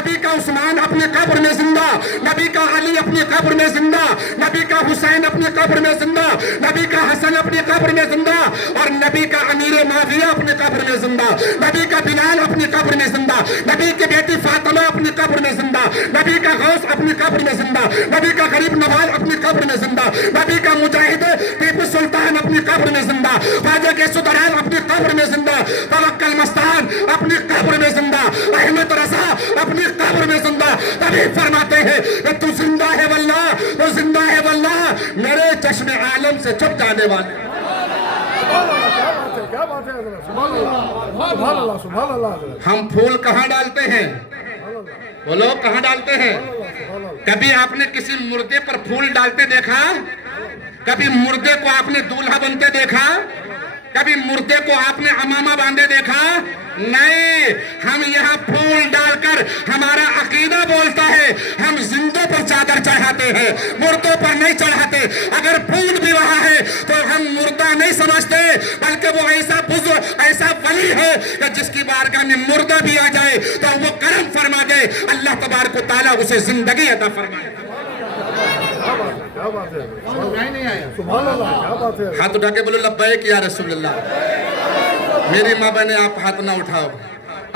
نبی کا عثمان اپنی قبر میں زندہ، نبی کا علی اپنی قبر میں زندہ، نبی کا حسین اپنی قبر میں زندہ، نبی کا حسن اپنی قبر میں زندہ، اور نبی کا امیر معاویہ اپنی قبر میں زندہ، نبی کا بلال اپنی قبر میں زندہ، نبی کی بیٹی فاطمہ اپنی قبر میں زندہ، نبی کا غوث اپنی قبر میں زندہ، نبی کا غریب نواز اپنی قبر میں زندہ، نبی کا مجاہد ٹیپو سلطان اپنی قبر میں زندہ، خواجہ کے سدرال اپنی قبر میں زندہ، توکل مستان اپنی قبر میں زندہ، احمد رضا اپنی قبر میں زندہ۔ تبھی فرماتے ہیں کہ تو زندہ ہے واللہ، تو زندہ ہے واللہ، میرے چشم عالم سے چھپ جانے والے۔ ہم پھول کہاں ڈالتے ہیں؟ وہ لوگ کہاں ڈالتے ہیں؟ کبھی آپ نے کسی مردے پر پھول ڈالتے دیکھا؟ کبھی مردے کو آپ نے دولہا بنتے دیکھا؟ کبھی مردے کو آپ نے امامہ باندھے دیکھا؟ نہیں، ہم یہاں پھول ڈال کر ہمارا عقیدہ بولتا ہے، ہم زندوں پر چادر چڑھاتے ہیں، مردوں پر نہیں چڑھاتے۔ اگر پھول بھی وہاں ہے تو ہم مردہ نہیں سمجھتے، بلکہ وہ ایسا بزرگ، ایسا ولی ہے کہ جس کی بارگاہ میں مردہ بھی آ جائے تو وہ کرم فرما دے، اللہ تبارک و تعالیٰ اسے زندگی عطا فرمائے۔ ہاتھ اٹھا کے بولو لبیک یا رسول اللہ۔ میری ماں بہنیں آپ ہاتھ نہ اٹھاؤ،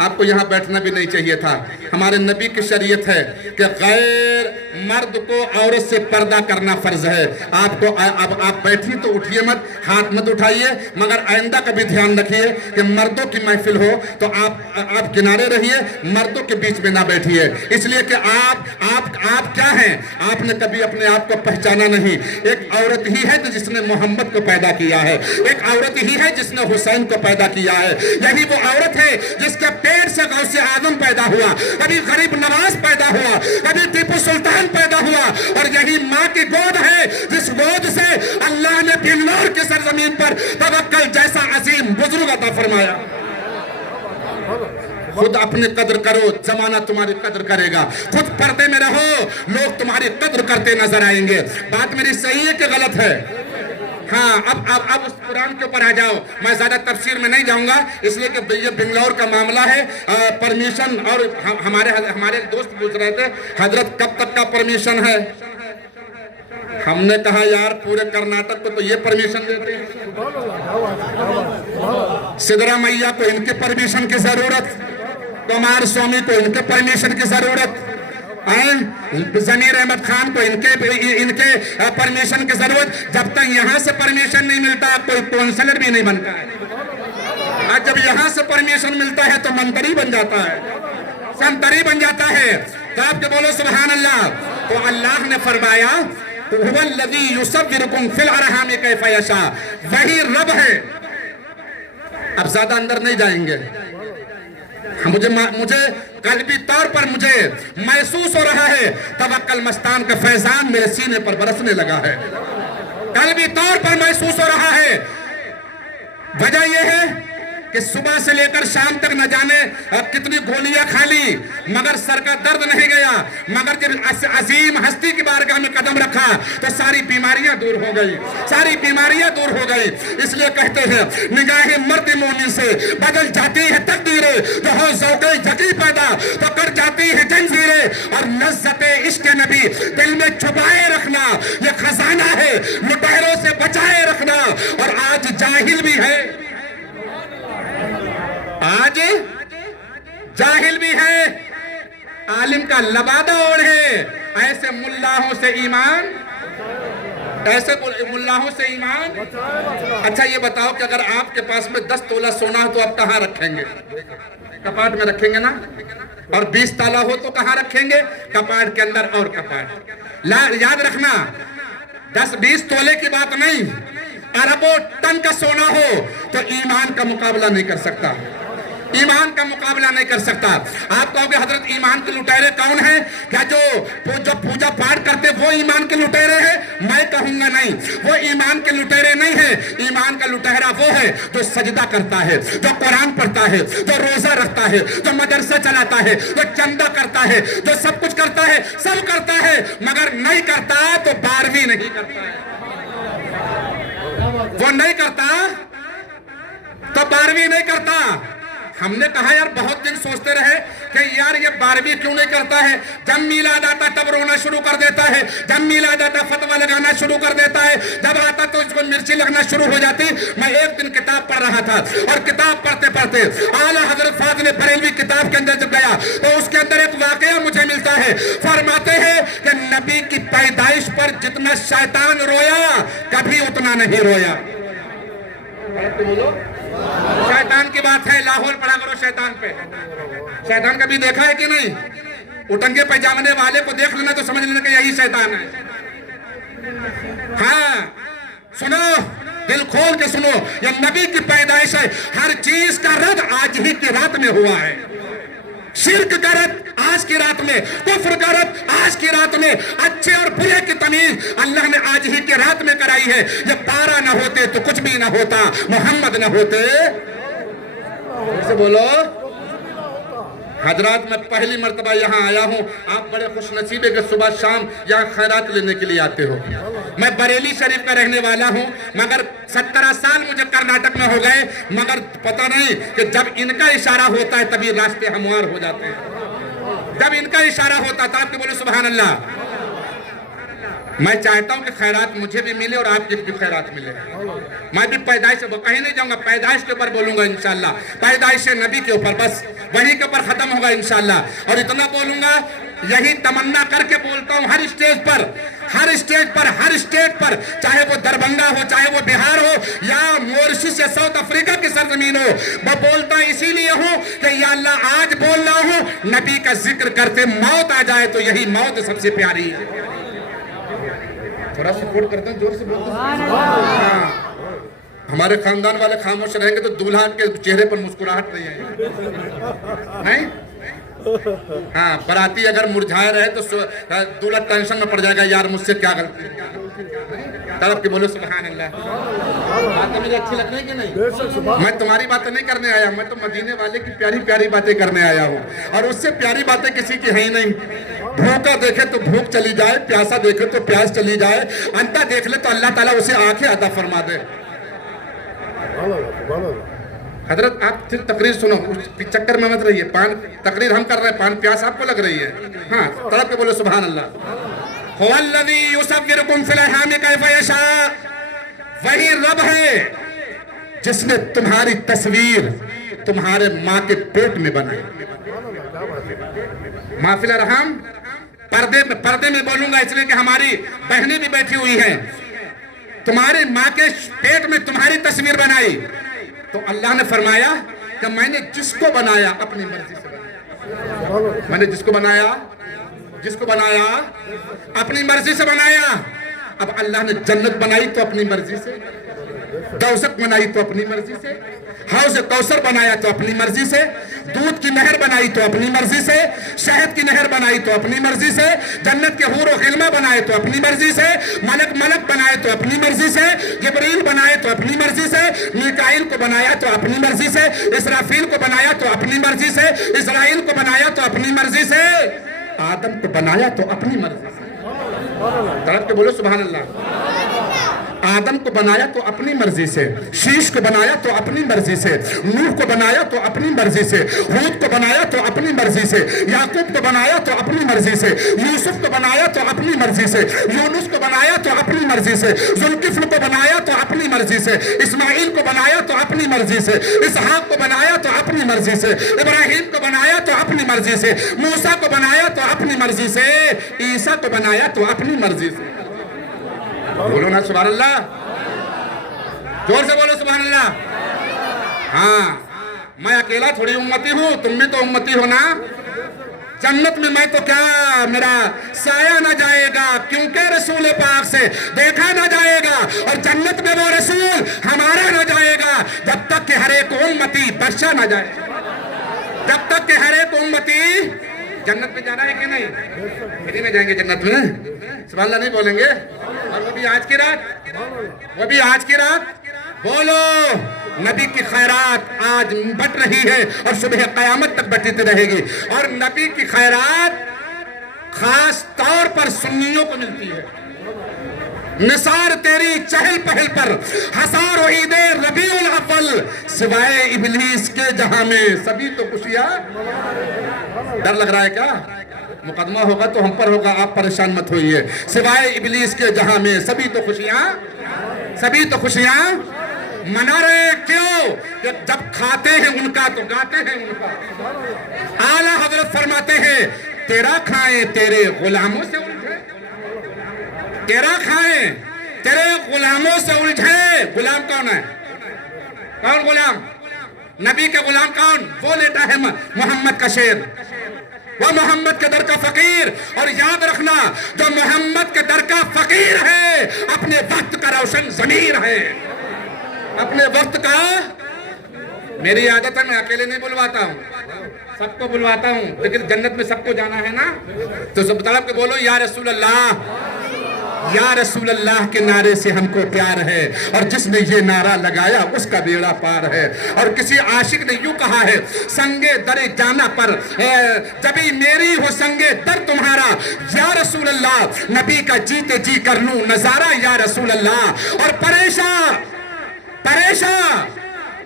آپ کو یہاں بیٹھنا بھی نہیں چاہیے تھا۔ ہمارے نبی کی شریعت ہے کہ غیر مرد کو عورت سے پردہ کرنا فرض ہے۔ اب آپ بیٹھی تو اٹھیے مت، ہاتھ مت اٹھائیے، مگر آئندہ کا بھی دھیان رکھیے کہ مردوں کی محفل ہو تو آپ کنارے رہیے، مردوں کے بیچ میں نہ بیٹھیے، اس لیے کہ آپ کیا ہیں؟ آپ نے کبھی اپنے آپ کو پہچانا نہیں۔ ایک عورت ہی ہے جس نے محمد کو پیدا کیا ہے، ایک عورت ہی ہے جس نے حسین کو پیدا کیا ہے، یہی وہ عورت ہے جس کے پیٹ سے غوث اعظم پیدا ہوا، کبھی غریب نواز پیدا ہوا، کبھی ٹیپو سلطان پیدا ہوا، اور یہی ماں کی گود ہے جس گود سے اللہ نے بلور کی سرزمین پر توکل جیسا عظیم بزرگ عطا فرمایا۔ خود اپنی قدر کرو، زمانہ تمہاری قدر کرے گا۔ خود پردے میں رہو، لوگ تمہاری قدر کرتے نظر آئیں گے۔ بات میری صحیح ہے کہ غلط ہے؟ ہاں، اب اس قرآن کے اوپر آ جاؤ۔ میں زیادہ تفسیر میں نہیں جاؤں گا، اس لیے کہ یہ بنگلور کا معاملہ ہے۔ پرمیشن، اور ہمارے دوست پوچھ رہے تھے حضرت کب تک کا پرمیشن ہے؟ ہم نے کہا یار پورے کرناٹک کو تو یہ پرمیشن دیتے ہیں، سدرا میاں کو ان کے پرمیشن کی ضرورت، کمار سوامی کو ان کے پرمیشن کی ضرورت، ضمیر احمد خان کو ان کے پرمیشن کی ضرورت۔ جب تک یہاں سے پرمیشن نہیں ملتا کوئی کونسلر بھی نہیں بنتا ہے، اور جب یہاں سے پرمیشن ملتا ہے تو منتری بن جاتا ہے، سنتری بن جاتا ہے۔ تو آپ کے بولو سبحان اللہ۔ تو اللہ نے فرمایا هو الذی یصورکم فی الارحام کیف یشاء، وہی رب ہے۔ اب زیادہ اندر نہیں جائیں گے، مجھے قلبی طور پر مجھے محسوس ہو رہا ہے توکل مستان کا فیضان میرے سینے پر برسنے لگا ہے، قلبی طور پر محسوس ہو رہا ہے۔ وجہ یہ ہے کہ صبح سے لے کر شام تک نہ جانے کتنی گولیاں کھا لی، مگر سر کا درد نہیں گیا، مگر جب عظیم ہستی کی بارگاہ میں قدم رکھا تو ساری بیماریاں دور ہو گئی، ساری بیماریاں دور ہو گئی۔ اس لیے کہتے ہیں نگاہ مرد مومن سے بدل جاتی ہے تقدیریں، جو ہو ذوق یقین پیدا تو کر جاتی ہے جنزیریں، اور لذت عشق نبی دل میں چھپائے رکھنا یہ خزانہ ہے، لٹیروں سے بچائے رکھنا۔ اور آج جاہل بھی ہے، آج جاہل بھی ہے، عالم کا لبادہ اوڑھے، ایسے ملاحوں سے ایمان، ایسے ملاحوں سے ایمان۔ اچھا یہ بتاؤ کہ اگر آپ کے پاس میں 10 تولہ سونا ہو تو آپ کہاں رکھیں گے؟ کپاٹ میں رکھیں گے نا؟ اور 20 تالہ ہو تو کہاں رکھیں گے؟ کپاٹ کے اندر اور کپاٹ۔ یاد رکھنا 10-20 تولے کی بات نہیں، اربوں ٹن کا سونا ہو تو ایمان کا مقابلہ نہیں کر سکتا، ایمان کا مقابلہ نہیں کر سکتا۔ آپ کہو گے حضرت ایمان کے لٹیرے کون ہیں؟ کیا جو پوجا پاٹ کرتے وہ ایمان کے لٹیرے ہیں؟ میں کہوں گا نہیں، وہ ایمان کے لٹیرے نہیں ہیں۔ ایمان کا لٹیرا وہ ہے جو سجدہ کرتا ہے، جو قرآن پڑھتا ہے، جو روزہ رکھتا ہے، جو مدرسہ چلاتا ہے، جو چندہ کرتا ہے، جو سب کچھ کرتا ہے، سب کرتا ہے، مگر نہیں کرتا تو 12ویں نہیں کرتا ہے۔ وہ نہیں کرتا تو 12ویں نہیں کرتا۔ ہم نے کہا یار بہت دن سوچتے رہے کہ یار یہ 12ویں کیوں نہیں کرتا ہے، جب میلاد آتا تب رونا شروع کر دیتا ہے، جب میلاد آتا فتویٰ لگانا شروع کر دیتا ہے، جب آتا تو اس کو مرچی لگنا شروع ہو جاتی۔ میں ایک دن کتاب پڑھ رہا تھا اور کتاب پڑھتے پڑھتے اعلیٰ حضرت فاضل بریلوی کتاب کے اندر جب گیا تو اس کے اندر ایک واقعہ مجھے ملتا ہے۔ فرماتے ہیں کہ نبی کی پیدائش پر جتنا شیطان رویا کبھی اتنا نہیں رویا۔ شیطان کی بات ہے، لاہور پڑھا کرو شیطان پہ۔ شیطان کبھی دیکھا ہے کہ نہیں؟ اٹنگے پیجامے والے کو دیکھ لینا تو سمجھ لینا کہ یہی شیطان ہے۔ ہاں سنو، دل کھول کے سنو، یہ نبی کی پیدائش ہے، ہر چیز کا رد آج ہی کی رات میں ہوا ہے۔ شرک کا رد آج کی رات میں، کفر کا رد آج کی رات میں، اچھے اور برے کی تمیز اللہ نے آج ہی کی رات میں کرائی ہے۔ یہ 12 نہ ہوتے تو کچھ بھی نہ ہوتا، محمد نہ ہوتے۔ اسے بولو حضرات، میں پہلی مرتبہ یہاں آیا ہوں، آپ بڑے خوش نصیب ہے کہ صبح شام یہاں خیرات لینے کے لیے آتے ہو۔ میں بریلی شریف کا رہنے والا ہوں، مگر 17 سال مجھے کرناٹک میں ہو گئے، مگر پتہ نہیں کہ جب ان کا اشارہ ہوتا ہے تبھی راستے ہموار ہو جاتے ہیں۔ جب ان کا اشارہ ہوتا ہے آپ کے بولو سبحان اللہ۔ میں چاہتا ہوں کہ خیرات مجھے بھی ملے اور آپ کی بھی خیرات ملے۔ میں بھی پیدائش سے کہیں نہیں جاؤں گا، پیدائش کے اوپر بولوں گا انشاءاللہ، پیدائش نبی کے اوپر، بس وہی کے اوپر ختم ہوگا انشاءاللہ۔ اور اتنا بولوں گا، یہی تمنا کر کے بولتا ہوں ہر اسٹیج پر، ہر اسٹیج پر، ہر اسٹیٹ پر، چاہے وہ دربھنگا ہو، چاہے وہ بہار ہو یا مورشس یا ساؤتھ افریقہ کی سرزمین ہو، میں بولتا اسی لیے ہوں کہ یا اللہ آج بول رہا ہوں نبی کا ذکر کرتے موت آ جائے تو یہی موت سب سے پیاری ہے۔ تھوڑا سپورٹ کرتے ہیں، زور سے بولتے ہیں۔ ہمارے خاندان والے خاموش رہیں گے تو دولہا کے چہرے پر مسکراہٹ نہیں آئے گی۔ ہاں، براتی اگر مرجھائے رہے تو دولہا ٹینشن میں پڑ جائے گا، یار مجھ سے کیا غلطی ہے۔ طرف کے بولو سبحان اللہ۔ باتیں مجھے اچھی لگ رہی کہ نہیں؟ میں تمہاری باتیں نہیں کرنے آیا، میں تو مدینے والے کی پیاری پیاری باتیں کرنے آیا ہوں، اور اس سے پیاری باتیں کسی کی ہیں ہی نہیں۔ بھوکا دیکھے تو بھوک چلی جائے، پیاسا دیکھے تو پیاس چلی جائے، اندھا دیکھ لے تو اللہ تعالیٰ اسے آنکھیں عطا فرما دے۔ حضرت آپ پھر تقریر سنو، چکر میں مت رہیے، تقریر ہم کر رہے ہیں، پان پیاس آپ کو لگ رہی ہے۔ ہاں طرف کے بولو سبحان اللہ۔ هو الذی یصورکم فی الارحام کیف یشاء، وہی رب ہے جس نے تمہاری تصویر تمہارے ماں کے پیٹ میں بنائی۔ ماں فی الارحام، پردے میں بولوں گا اس لیے کہ ہماری بہنیں بھی بیٹھی ہوئی ہیں۔ تمہاری ماں کے پیٹ میں تمہاری تصویر بنائی تو اللہ نے فرمایا کہ میں نے جس کو بنایا اپنی مرضی سے بنایا۔ میں نے جس کو بنایا اپنی مرضی سے بنایا۔ اب اللہ نے جنت بنائی تو اپنی مرضی سے، دوزخ بنائی تو اپنی مرضی سے، حوض کوثر بنایا تو اپنی مرضی سے، دودھ کی نہر بنائی تو اپنی مرضی سے، شہد کی نہر بنائی تو اپنی مرضی سے، جنت کے حور و غلمہ بنائے تو اپنی مرضی سے، ملک بنائے تو اپنی مرضی سے، جبریل بنائے تو اپنی مرضی سے، میکائیل کو بنایا تو اپنی مرضی سے، اسرافیل کو بنایا تو اپنی مرضی سے، اسرائیل کو بنایا تو اپنی مرضی سے، آدم کو بنایا تو اپنی مرضی سے۔ طرف کے بولو سبحان اللہ۔ آدم کو بنایا تو اپنی مرضی سے، شیش کو بنایا تو اپنی مرضی سے، نوح کو بنایا تو اپنی مرضی سے، ہود کو بنایا تو اپنی مرضی سے، یعقوب کو بنایا تو اپنی مرضی سے، یوسف کو بنایا تو اپنی مرضی سے، یونس کو بنایا تو اپنی مرضی سے، ذوالکفل کو بنایا تو اپنی مرضی سے، اسماعیل کو بنایا تو اپنی مرضی سے، اسحاق کو بنایا تو اپنی مرضی سے، ابراہیم کو بنایا تو اپنی مرضی سے، موسیٰ کو بنایا تو اپنی مرضی سے، عیسیٰ کو بنایا تو اپنی مرضی سے۔ بولو نا سبحان اللہ، زور سے بولو سبحان اللہ۔ ہاں، میں اکیلا تھوڑی امتی ہوں، تم بھی تو امتی ہو نا۔ جنت میں میں تو کیا، میرا سایہ نہ جائے گا کیونکہ رسول پاک سے دیکھا نہ جائے گا، اور جنت میں وہ رسول ہمارا نہ جائے گا جب تک کہ ہر ایک امتی بخشا نہ جائے، جب تک کہ ہر ایک امتی۔ جنت میں جانا ہے کہ نہیں؟ کتنے میں جائیں گے جنت میں؟ سبحان اللہ نہیں بولیں گے؟ اور وہ بھی آج کی رات، وہ بھی آج کی رات بولو۔ نبی کی خیرات آج بٹ رہی ہے اور صبح قیامت تک بٹتی رہے گی، اور نبی کی خیرات خاص طور پر سنیوں کو ملتی ہے۔ نثار تیری چہل پہل پر، ہزاروں عید ربیع الاول، سوائے ابلیس کے جہاں میں سبھی تو خوشیاں۔ ڈر لگ رہا ہے کیا؟ مقدمہ ہوگا تو ہم پر ہوگا، آپ پریشان مت ہوئیے۔ سوائے ابلیس کے جہاں میں سبھی تو خوشیاں، سبھی تو خوشیاں منا رہے۔ کیوں؟ کہ جب کھاتے ہیں ان کا تو گاتے ہیں ان کا۔ اعلیٰ حضرت فرماتے ہیں تیرا کھائیں تیرے غلاموں سے الجھے، تیرا کھائیں تیرے غلاموں سے الجھے۔ غلام کون ہے؟ کون غلام؟ نبی کا غلام کون؟ وہ لیتا ہے محمد کا شیر، وہ محمد کے در کا فقیر۔ اور یاد رکھنا جو محمد کے در کا فقیر ہے اپنے وقت کا روشن ضمیر ہے، اپنے وقت کا۔ میری عادت ہے میں اکیلے نہیں بلواتا ہوں، سب کو بلواتا ہوں، لیکن جنت میں سب کو جانا ہے نا، تو سب طرف کے بولو یا رسول اللہ، یا رسول اللہ کے نعرے سے ہم کو پیار ہے، اور جس نے یہ نعرہ لگایا اس کا بیڑا پار ہے۔ اور کسی عاشق نے یوں کہا ہے سنگے در جانا پر جبھی میری ہو سنگے در تمہارا، یا رسول اللہ نبی کا جیتے جی کر لوں نظارہ یا رسول اللہ۔ اور پریشان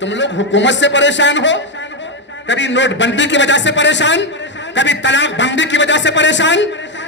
تم لوگ حکومت سے پریشان ہو، کبھی نوٹ بندی کی وجہ سے پریشان، کبھی طلاق بندی کی وجہ سے پریشان،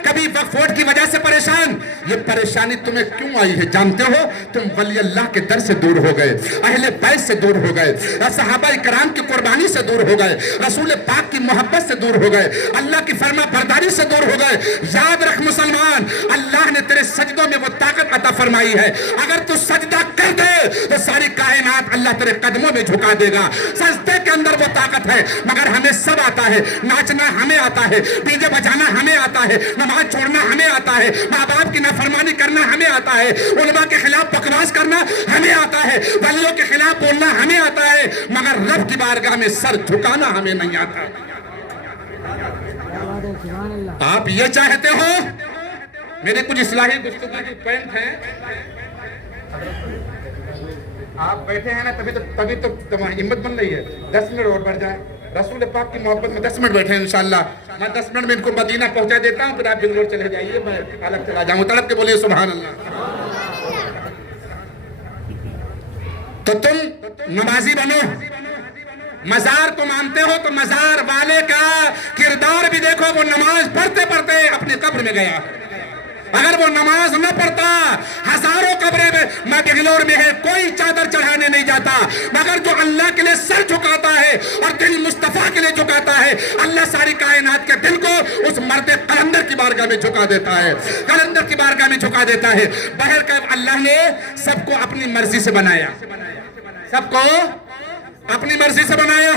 کبھی وقف بورڈ کی وجہ سے پریشان۔ یہ پریشانی تمہیں کیوں آئی ہے جانتے ہو؟ تم ولی اللہ کے در سے دور ہو گئے، اہل بیت سے دور ہو گئے، صحابہ کرام کی قربانی سے دور ہو گئے، رسول پاک کی محبت سے دور ہو گئے، اللہ کی فرما برداری سے دور ہو گئے۔ یاد رکھ مسلمان، اللہ نے تیرے سجدوں میں وہ طاقت عطا فرمائی ہے، اگر تو سجدہ کر دے تو ساری کائنات اللہ تیرے قدموں میں جھکا دے گا۔ سجدے کے اندر وہ طاقت ہے، مگر ہمیں سب آتا ہے، ناچنا ہمیں آتا ہے، ڈی جے بجانا ہمیں آتا ہے، نماز چھوڑنا ہمیں آتا ہے، ماں باپ کی نافرمانی کرنا ہمیں آتا ہے، علماء کے خلاف بکواس کرنا ہمیں آتا ہے، ولیوں کے خلاف بولنا ہمیں آتا ہے، مگر رب کی بارگاہ میں سر جھکانا ہمیں نہیں آتا۔ آپ یہ چاہتے ہو؟ میرے کچھ اصلاحی گفتگو کی پوائنٹ ہیں، آپ بیٹھے ہیں نا تبھی تو تمہاری ہمت بن رہی ہے، 10 منٹ اور بڑھ جائے، رسول پاک کی محبت میں 10 منٹ بیٹھے ہیں انشاءاللہ، میں 10 منٹ میں ان کو مدینہ پہنچا دیتا ہوں، پھر آپ بنگلور چلے جائیے، میں الگ چلا جاؤں، تڑپ کے بولیے سبحان اللہ۔ تو تم نمازی بنو، مزار کو مانتے ہو تو مزار والے کا کردار بھی دیکھو، وہ نماز پڑھتے پڑھتے اپنی قبر میں گیا، اگر وہ نماز نہ پڑھتا ہزاروں قبریں میں بنگلور میں ہے کوئی چادر چڑھانے نہیں جاتا، مگر جو اللہ کے لئے سر جھکاتا ہے اور دل مصطفیٰ کے لئے جھکاتا ہے، اللہ ساری کائنات کے دل کو اس مرد قلندر کی بارگاہ میں جھکا دیتا ہے، قلندر کی بارگاہ میں جھکا دیتا ہے۔ بہرکیف اللہ نے سب کو اپنی مرضی سے بنایا، سب کو اپنی مرضی سے بنایا۔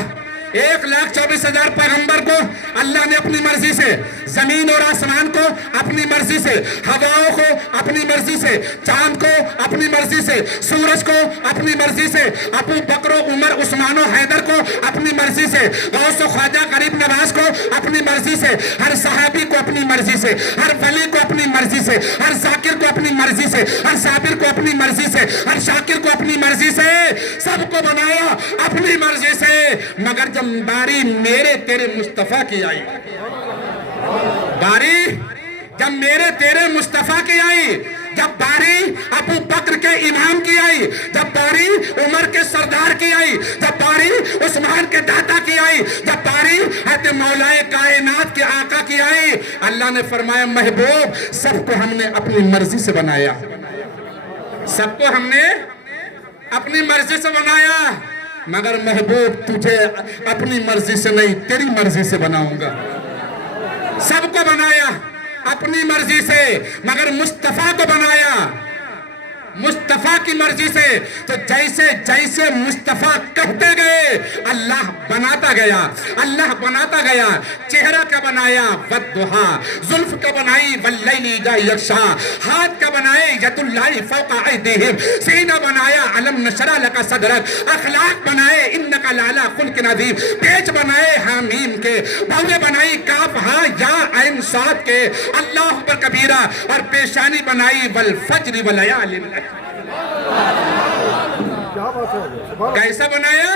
1,24,000 پیغمبر کو اللہ نے اپنی مرضی سے، زمین اور آسمان کو اپنی مرضی سے، ہواؤں کو اپنی مرضی سے، چاند کو اپنی مرضی سے، سورج کو اپنی مرضی سے، ابو بکر و عمر عثمان و حیدر کو اپنی مرضی سے، غوث و خواجہ غریب نواز کو اپنی مرضی سے، ہر صحابی کو اپنی مرضی سے، ہر ولی کو اپنی مرضی سے، ہر ذاکر کو اپنی مرضی سے، ہر صابر کو اپنی مرضی سے، ہر شاکر کو اپنی مرضی سے، سب کو بنایا اپنی مرضی سے، مگر جب باری میرے تیرے مصطفیٰ کی آئی، باری جب میرے تیرے مصطفیٰ کی آئی، جب باری ابو بکر کے امام کی آئی، جب باری عمر کے سردار کی آئی، جب باری عثمان کے داتا کی آئی، جب باری حضرت مولا کائنات کے آقا کی آئی، اللہ نے فرمایا محبوب سب کو ہم نے اپنی مرضی سے بنایا، سب کو ہم نے اپنی مرضی سے بنایا، مگر محبوب تجھے اپنی مرضی سے نہیں تیری مرضی سے بناؤں گا۔ سب کو بنایا اپنی مرضی سے، مگر مصطفیٰ کو بنایا مصطفیٰ کی مرضی سے، تو جیسے جیسے مصطفیٰ کہتے گئے اللہ بناتا گیا، اللہ بناتا گیا۔ چہرہ کا بنایا والضحا، زلف کا بنائی واللیل اذا یغشا، ہاتھ کا بنائے ید اللہ فوق ایدیہم، سینہ بنایا علم نشرح لک صدرک، اخلاق بنائے انک لعلی خلق عظیم، پیچ بنائے حامیم کے، بھویں بنائی کاف ہا یا عین صاد کے، اللہ اکبر کبیرہ، اور پیشانی بنائی والفجر ولیال، کیسا بنایا؟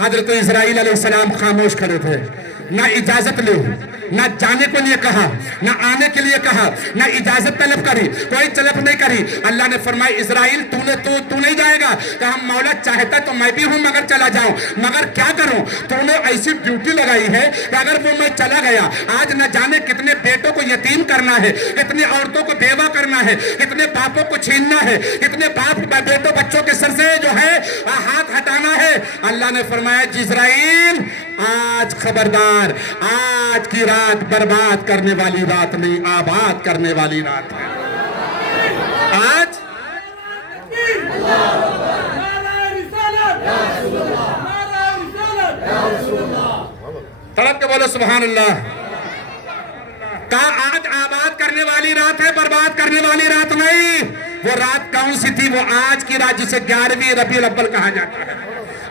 حضرت اسرائیل علیہ السلام خاموش کھڑے تھے، نہ اجازت لی، نہ جانے کے لیے کہا، نہ آنے کے لیے کہا، نہ اجازت طلب کری، کوئی طلب نہیں کری۔ اللہ نے فرمایا اسرائیل تو نہیں جائے گا، کہا مولا چاہتا تو میں بھی ہوں مگر چلا جاؤں، مگر کیا کروں، تو نے ایسی ڈیوٹی لگائی ہے کہ اگر وہ میں چلا گیا، آج نہ جانے کتنے بیٹوں کو یتیم کرنا ہے، کتنی عورتوں کو بیوہ کرنا ہے، کتنے باپوں کو چھیننا ہے، کتنے باپ بیٹوں بچوں کے سر سے جو ہے ہاتھ ہٹانا ہے۔ اللہ نے فرمایا اسرائیل آج خبردار، آج کی رات برباد کرنے والی رات نہیں، آباد کرنے والی رات ہے۔ آج تڑپ کے بولو سبحان اللہ۔ کہا آج آباد کرنے والی رات ہے، برباد کرنے والی رات نہیں۔ وہ رات کون سی تھی؟ وہ آج کی رات جسے 11ویں ربیع الاول کہا جاتا ہے۔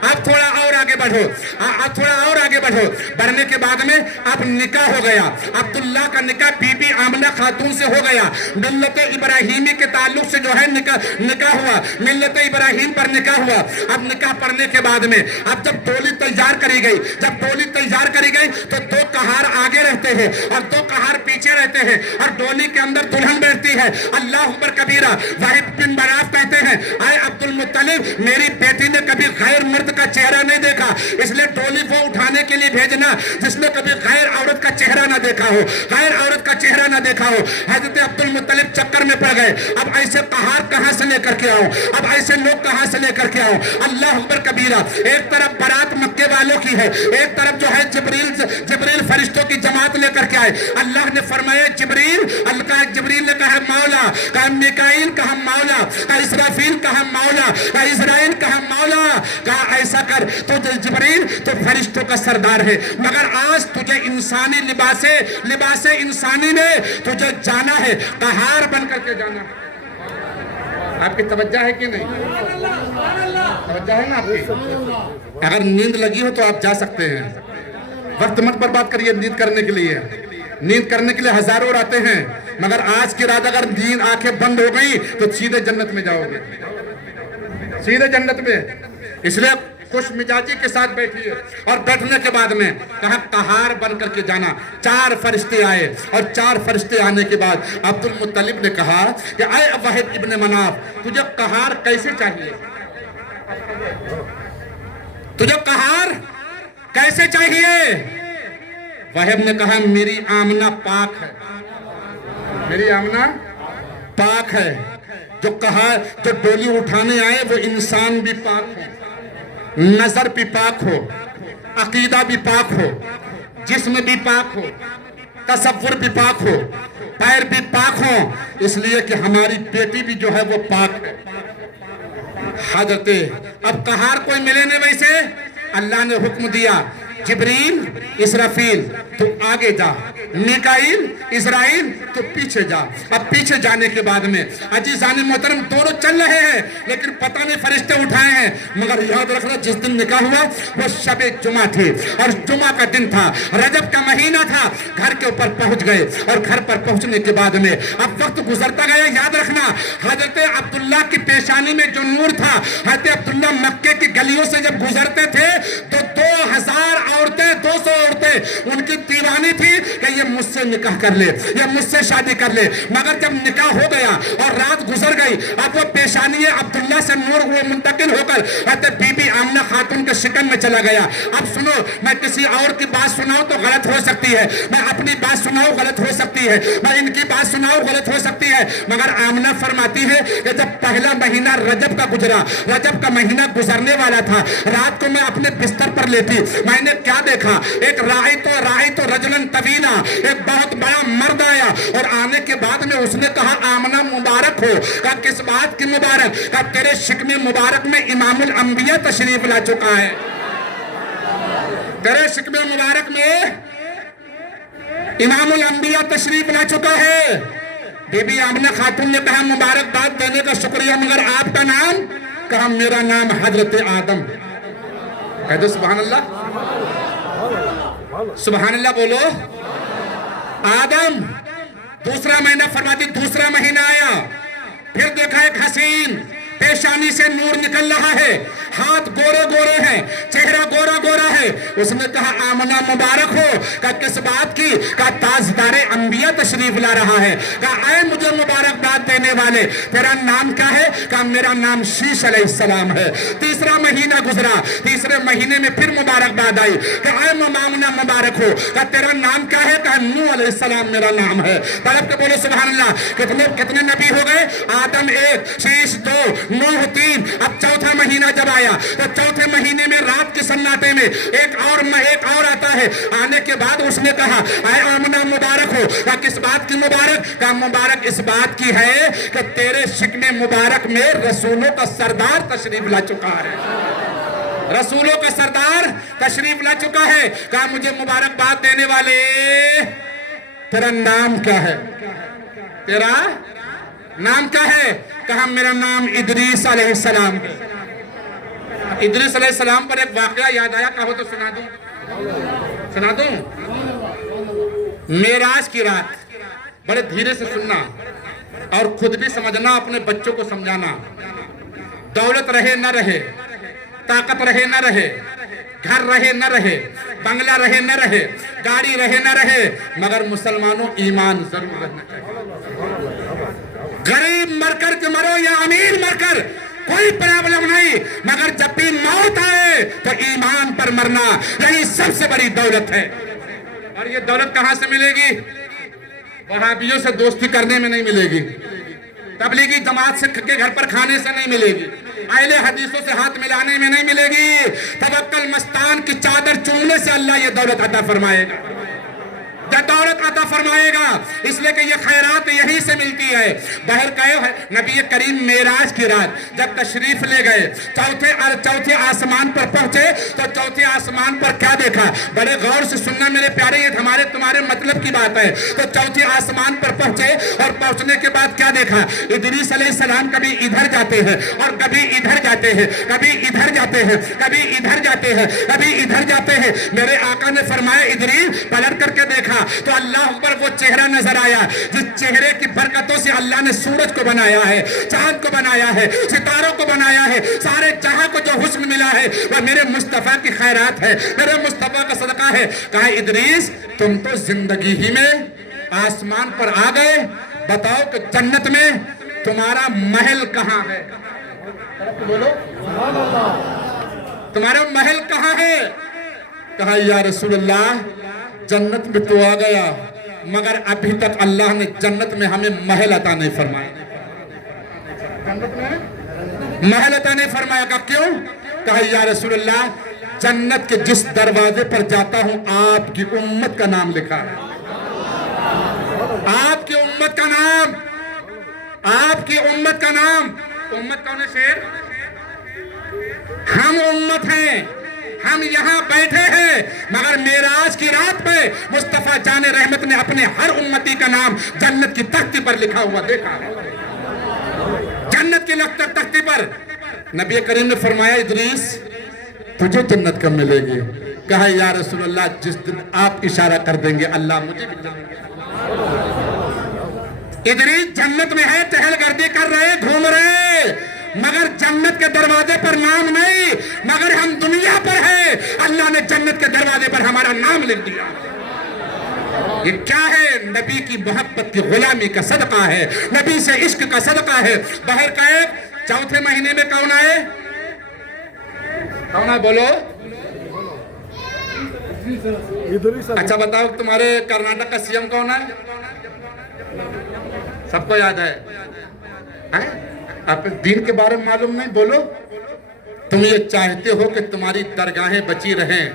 اب تھوڑا اور آگے بڑھو، اب تھوڑا اور آگے بڑھو، بڑھنے کے بعد میں اب نکاح ہو گیا۔ عبداللہ کا نکاح بی بی آمنہ خاتون سے ہو گیا، ملت ابراہیمی کے تعلق سے جو ہے نکاح ہوا، ملت ابراہیم پر نکاح ہوا۔ اب نکاح پڑھنے کے بعد میں اب جب ڈولی تیار کری گئی، تو 2 کہار آگے رہتے ہیں اور 2 کہار پیچھے رہتے ہیں، اور ڈولی کے اندر دلہن بیٹھتی ہے۔ اللہ اکبر کبیرہ۔ واحد بن مناف کہتے ہیں اے عبد المطلب، میری بیٹی نے کبھی غیر مرد کا چہرہ نہیں دیکھا، اس لیے ڈولی وہ اٹھانے کے لیے بھیجنا جس نے کبھی غیر عورت کا چہرہ نہ دیکھا ہو، غیر عورت کا چہرہ نہ دیکھا ہو۔ حضرت عبد المطلب چکر میں پڑ گئے، اب ایسے قہار کہاں سے لے کر کے آؤں، اب ایسے لوگ کہاں سے لے کر کے آؤں۔ اللہ اکبر کبیرہ۔ ایک طرف بارات مکے والوں کی ہے، ایک طرف جو ہے جبریل فرشتوں کی جماعت لے کر کے آئے۔ اللہ نے فرمایا جبریل نے کہا مولا، کہا میکائیل کہا مولا، کہا اسرافیل کہا مولا، کہا اسرائیل کہا مولا، کہا ایسا کر تو جبریل تو فرشتوں کا سردار ہے، مگر آج تجھے انسانی لباس انسانی میں تجھے جانا ہے، قہار بن کر کے جانا ہے۔ آپ کی توجہ ہے کہ نہیں؟ توجہ ہے نا آپ کی؟ اگر نیند لگی ہو تو آپ جا سکتے ہیں، وقت مت برباد کریے نیند کرنے کے لیے۔ نیند کرنے کے لیے ہزاروں آتے ہیں، مگر آج کی رات اگر نیند آنکھیں بند ہو گئی تو سیدھے جنت میں جاؤ گے، سیدھے جنت میں۔ اس لیے خوش مزاجی کے ساتھ بیٹھیے، اور بیٹھنے کے بعد میں کہا قہار بن کر کے جانا۔ 4 فرشتے آئے، اور 4 فرشتے آنے کے بعد عبد المطلب نے کہا کہ اے واحد ابن مناف، تجھے قہار کیسے چاہیے؟ تجھے قہار کیسے چاہیے؟ واحد نے کہا میری آمنہ پاک ہے، میری آمنہ پاک ہے۔ جو ڈولی اٹھانے آئے وہ انسان بھی پاک ہو، نظر بھی پاک ہو، عقیدہ بھی پاک ہو، جسم بھی پاک ہو، تصور بھی پاک ہو، پیر بھی پاک ہو، اس لیے کہ ہماری بیٹی بھی جو ہے وہ پاک ہے۔ حضرت اب قہار کوئی ملے نہیں ویسے، اللہ نے حکم دیا جبریل اسرافیل تو آگے جا، میکائیل اسرائیل تو پیچھے جا۔ اب پیچھے جانے کے بعد میں عزیزان محترم دونوں چل رہے ہیں، لیکن پتہ نہیں فرشتے اٹھائے ہیں، مگر یاد رکھنا جس دن نکاح ہوا وہ شب جمعہ تھی، اور جمعہ کا دن تھا، رجب کا مہینہ تھا۔ گھر کے اوپر پہنچ گئے، اور گھر پر پہنچنے کے بعد میں اب وقت گزرتا گیا۔ یاد رکھنا حضرت عبداللہ کی پیشانی میں جو نور تھا، حضرت عبداللہ مکے کی گلیوں سے جب گزرتے تھے تو 2000 عورتیں 200 عورتیں ان کی دیوانی تھی کہ یہ مجھ سے نکاح کر لے، یہ مجھ سے شادی کر لے۔ مگر جب نکاح ہو گیا اور رات گزر گئی، اب وہ پیشانی عبداللہ سے نور وہ منتقل ہو کر حضرت بی بی آمنہ خاتون کے شکن میں چلا گیا۔ اب سنو، میں کسی اور کی بات سناؤں تو غلط ہو سکتی ہے، میں اپنی بات سناؤں غلط ہو سکتی ہے، میں ان کی بات سناؤں غلط ہو سکتی ہے، مگر آمنہ فرماتی ہے کہ جب پہلا مہینہ رجب کا گزرا، رجب کا مہینہ گزرنے والا تھا، رات کو میں اپنے بستر پر لیٹی، میں نے کیا دیکھا؟ ایک رائی تو رجلن طویلا، ایک بہت بڑا مرد آیا، اور آنے کے بعد میں اس نے کہا آمنہ مبارک ہو۔ کہا کس بات کی مبارک؟ کہا تیرے شکم مبارک میں امام الانبیاء تشریف لا چکا ہے، تیرے شکم مبارک میں امام الانبیاء تشریف لا چکا ہے۔ بی بی آمنہ خاتون نے کہا مبارکباد دینے کا شکریہ، مگر آپ کا نام؟ کہا میرا نام حضرت آدم۔ کہہ دو سبحان اللہ، سبحان اللہ بولو۔ آدم۔ دوسرا مہینہ فرماتی دوسرا مہینہ آیا، پھر دیکھا ایک حسین پیشانی سے نور نکل رہا ہے، ہاتھ گورے گورے ہیں، چہرہ گورا گورا ہے. اس نے کہا آمنہ مبارک ہو. کہا کس بات کی؟ کہا تاجدار انبیاء تشریف لا رہا ہے. کہا اے مجھے مبارکباد دینے والے، تیرا نام کیا ہے؟ کہا میرا نام شیش علیہ السلام ہے. تیسرا مہینہ گزرا، تیسرے مہینے میں پھر مبارکباد آئی. کہا اے مامونہ مبارک ہو. کہا تیرا نام کیا ہے؟ کہا نوح علیہ السلام میرا نام ہے. طلب کے بولو سبحان اللہ. کتنے نبی ہو گئے؟ آدم 1، شیش 2، نوح 3. اب چوتھا مہینہ جب آیا تو چوتھے مہینے میں رات کے سناٹے میں ایک اور آتا ہے. آنے کے بعد اس نے کہا اے آمنہ مبارک ہو. کہا کس بات کی مبارک؟ کہا مبارک اس بات کی ہے کہ تیرے شکم مبارک میں رسولوں کا سردار تشریف لا چکا ہے. رسولوں کا سردار تشریف لا چکا ہے. کہا مجھے مبارکباد دینے والے تیرا نام کیا ہے؟ تیرا نام کیا ہے؟ کہا میرا نام ادریس علیہ السلام ہے. ادریس علیہ السلام پر ایک واقعہ یاد آیا، کہو تو سنا دوں. معراج کی رات بڑے دھیرے سے سننا اور خود بھی سمجھنا، اپنے بچوں کو سمجھانا. دولت رہے نہ رہے، طاقت رہے نہ رہے، گھر رہے نہ رہے، بنگلہ رہے نہ رہے، گاڑی رہے نہ رہے، مگر مسلمانوں ایمان ضرور رہنا چاہیے. غریب مر کر کے مرو یا امیر مر کر کوئی پرابلم نہیں، مگر جب بھی موت آئے تو ایمان پر مرنا، یہی سب سے بڑی دولت ہے. اور یہ دولت کہاں سے ملے گی؟ وہابیوں سے دوستی کرنے میں نہیں ملے گی، تبلیغی جماعت سے کے گھر پر کھانے سے نہیں ملے گی، اہل حدیثوں سے ہاتھ ملانے میں نہیں ملے گی. توکل مستان کی چادر چومنے سے اللہ یہ دولت عطا فرمائے گا، دولت عطا فرمائے گا. اس لیے کہ یہ خیرات یہی سے ملتی ہے. نبی کریم معراج کی رات جب تشریف لے گئے، چوتھے آسمان پر پہنچے تو چوتھے آسمان پر کیا دیکھا؟ بڑے غور سے سننا میرے پیارے، یہ ہمارے تمہارے مطلب کی بات ہے. تو چوتھے آسمان پر پہنچے اور پہنچنے کے بعد کیا دیکھا؟ ادریس علیہ السلام کبھی ادھر جاتے ہیں اور کبھی ادھر جاتے ہیں، کبھی ادھر جاتے ہیں، کبھی ادھر جاتے ہیں، کبھی ادھر جاتے ہیں. میرے آقا نے فرمایا ادریس پلٹ کر کے دیکھا تو اللہ اکبر وہ چہرہ نظر آیا جس چہرے کی برکتوں سے اللہ نے سورج کو بنایا ہے، چاند کو بنایا ہے، ستاروں کو بنایا ہے. سارے جہاں کو جو حسن ملا ہے وہ میرے مصطفیٰ کی خیرات ہے، میرے مصطفیٰ کا صدقہ ہے. کہا ادریس تم تو زندگی ہی میں آسمان پر آ گئے، بتاؤ کہ جنت میں تمہارا محل کہاں ہے؟ بولو تمہارا محل کہاں ہے؟ کہا یا رسول اللہ جنت میں تو آ گیا، مگر ابھی تک اللہ نے جنت میں ہمیں محل عطا نہیں فرمایا. جنت میں محل عطا نہیں فرمایا. کہا کیوں؟ کہا یا رسول اللہ جنت کے جس دروازے پر جاتا ہوں آپ کی امت کا نام لکھا ہے. آپ کی امت کا نام، آپ کی امت کا نام. امت کون ہے شیر؟ ہم امت ہیں، ہم یہاں بیٹھے ہیں، مگر معراج کی رات پہ مصطفیٰ جان رحمت نے اپنے ہر امتی کا نام جنت کی تختی پر لکھا ہوا دیکھا. جنت کی تختی پر نبی کریم نے فرمایا ادریس تجھے جنت کب ملے گی؟ کہا یا رسول اللہ جس دن آپ اشارہ کر دیں گے اللہ مجھے بھی جانیں گے. ادریس جنت میں ہے، چہل گردی کر رہے، گھوم رہے، مگر جنت کے دروازے پر نام نہیں، مگر ہم دنیا پر ہیں. اللہ نے جنت کے دروازے پر ہمارا نام لکھ دیا. یہ کیا ہے؟ نبی کی محبت کی غلامی کا صدقہ ہے، نبی سے عشق کا صدقہ ہے. بہر قیب چوتھے مہینے میں کون آئے؟ کون آئے بولو؟ اچھا بتاؤ تمہارے کرناٹک کا سی ایم کون ہے؟ سب کو یاد ہے؟ آپ دین کے بارے میں معلوم نہیں؟ بولو. تم یہ چاہتے ہو کہ تمہاری درگاہیں بچی رہیں،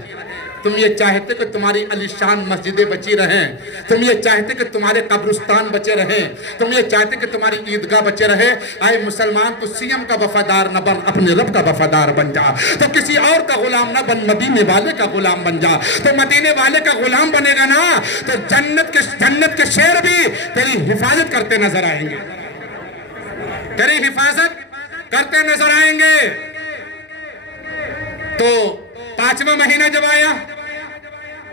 تم یہ چاہتے کہ تمہاری علیشان مسجدیں بچی رہیں، تم یہ چاہتے کہ تمہارے قبرستان بچے رہیں، تم یہ چاہتے کہ تمہاری عیدگاہ بچے رہے. آئے مسلمان تو سی ایم کا وفادار نہ بن، اپنے رب کا وفادار بن جا. تو کسی اور کا غلام نہ بن، مدینے والے کا غلام بن جا. تو مدینے والے کا غلام بنے گا نا تو جنت کے شیر بھی تیری حفاظت کرتے نظر آئیں گے، تیری حفاظت کرتے نظر آئیں گے. تو پانچواں مہینہ جب آیا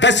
10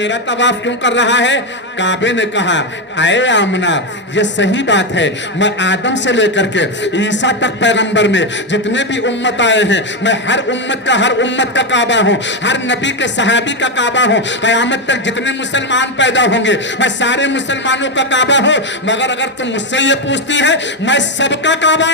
میرا طواف کیوں کر رہا ہے؟ کعبے نے کہا اے آمنہ یہ صحیح بات ہے، میں آدم سے لے کر کے عیسیٰ تک پیغمبر میں جتنے بھی امت آئے ہیں، میں ہر امت کا کعبہ ہوں، ہر نبی کے صحابی کا کعبہ ہوں، قیامت تک جتنے مسلمان پیدا ہوں گے میں سارے مسلمانوں کا کعبہ ہوں، مگر اگر تم مجھ سے یہ پوچھتی ہے میں سب کا کعبہ،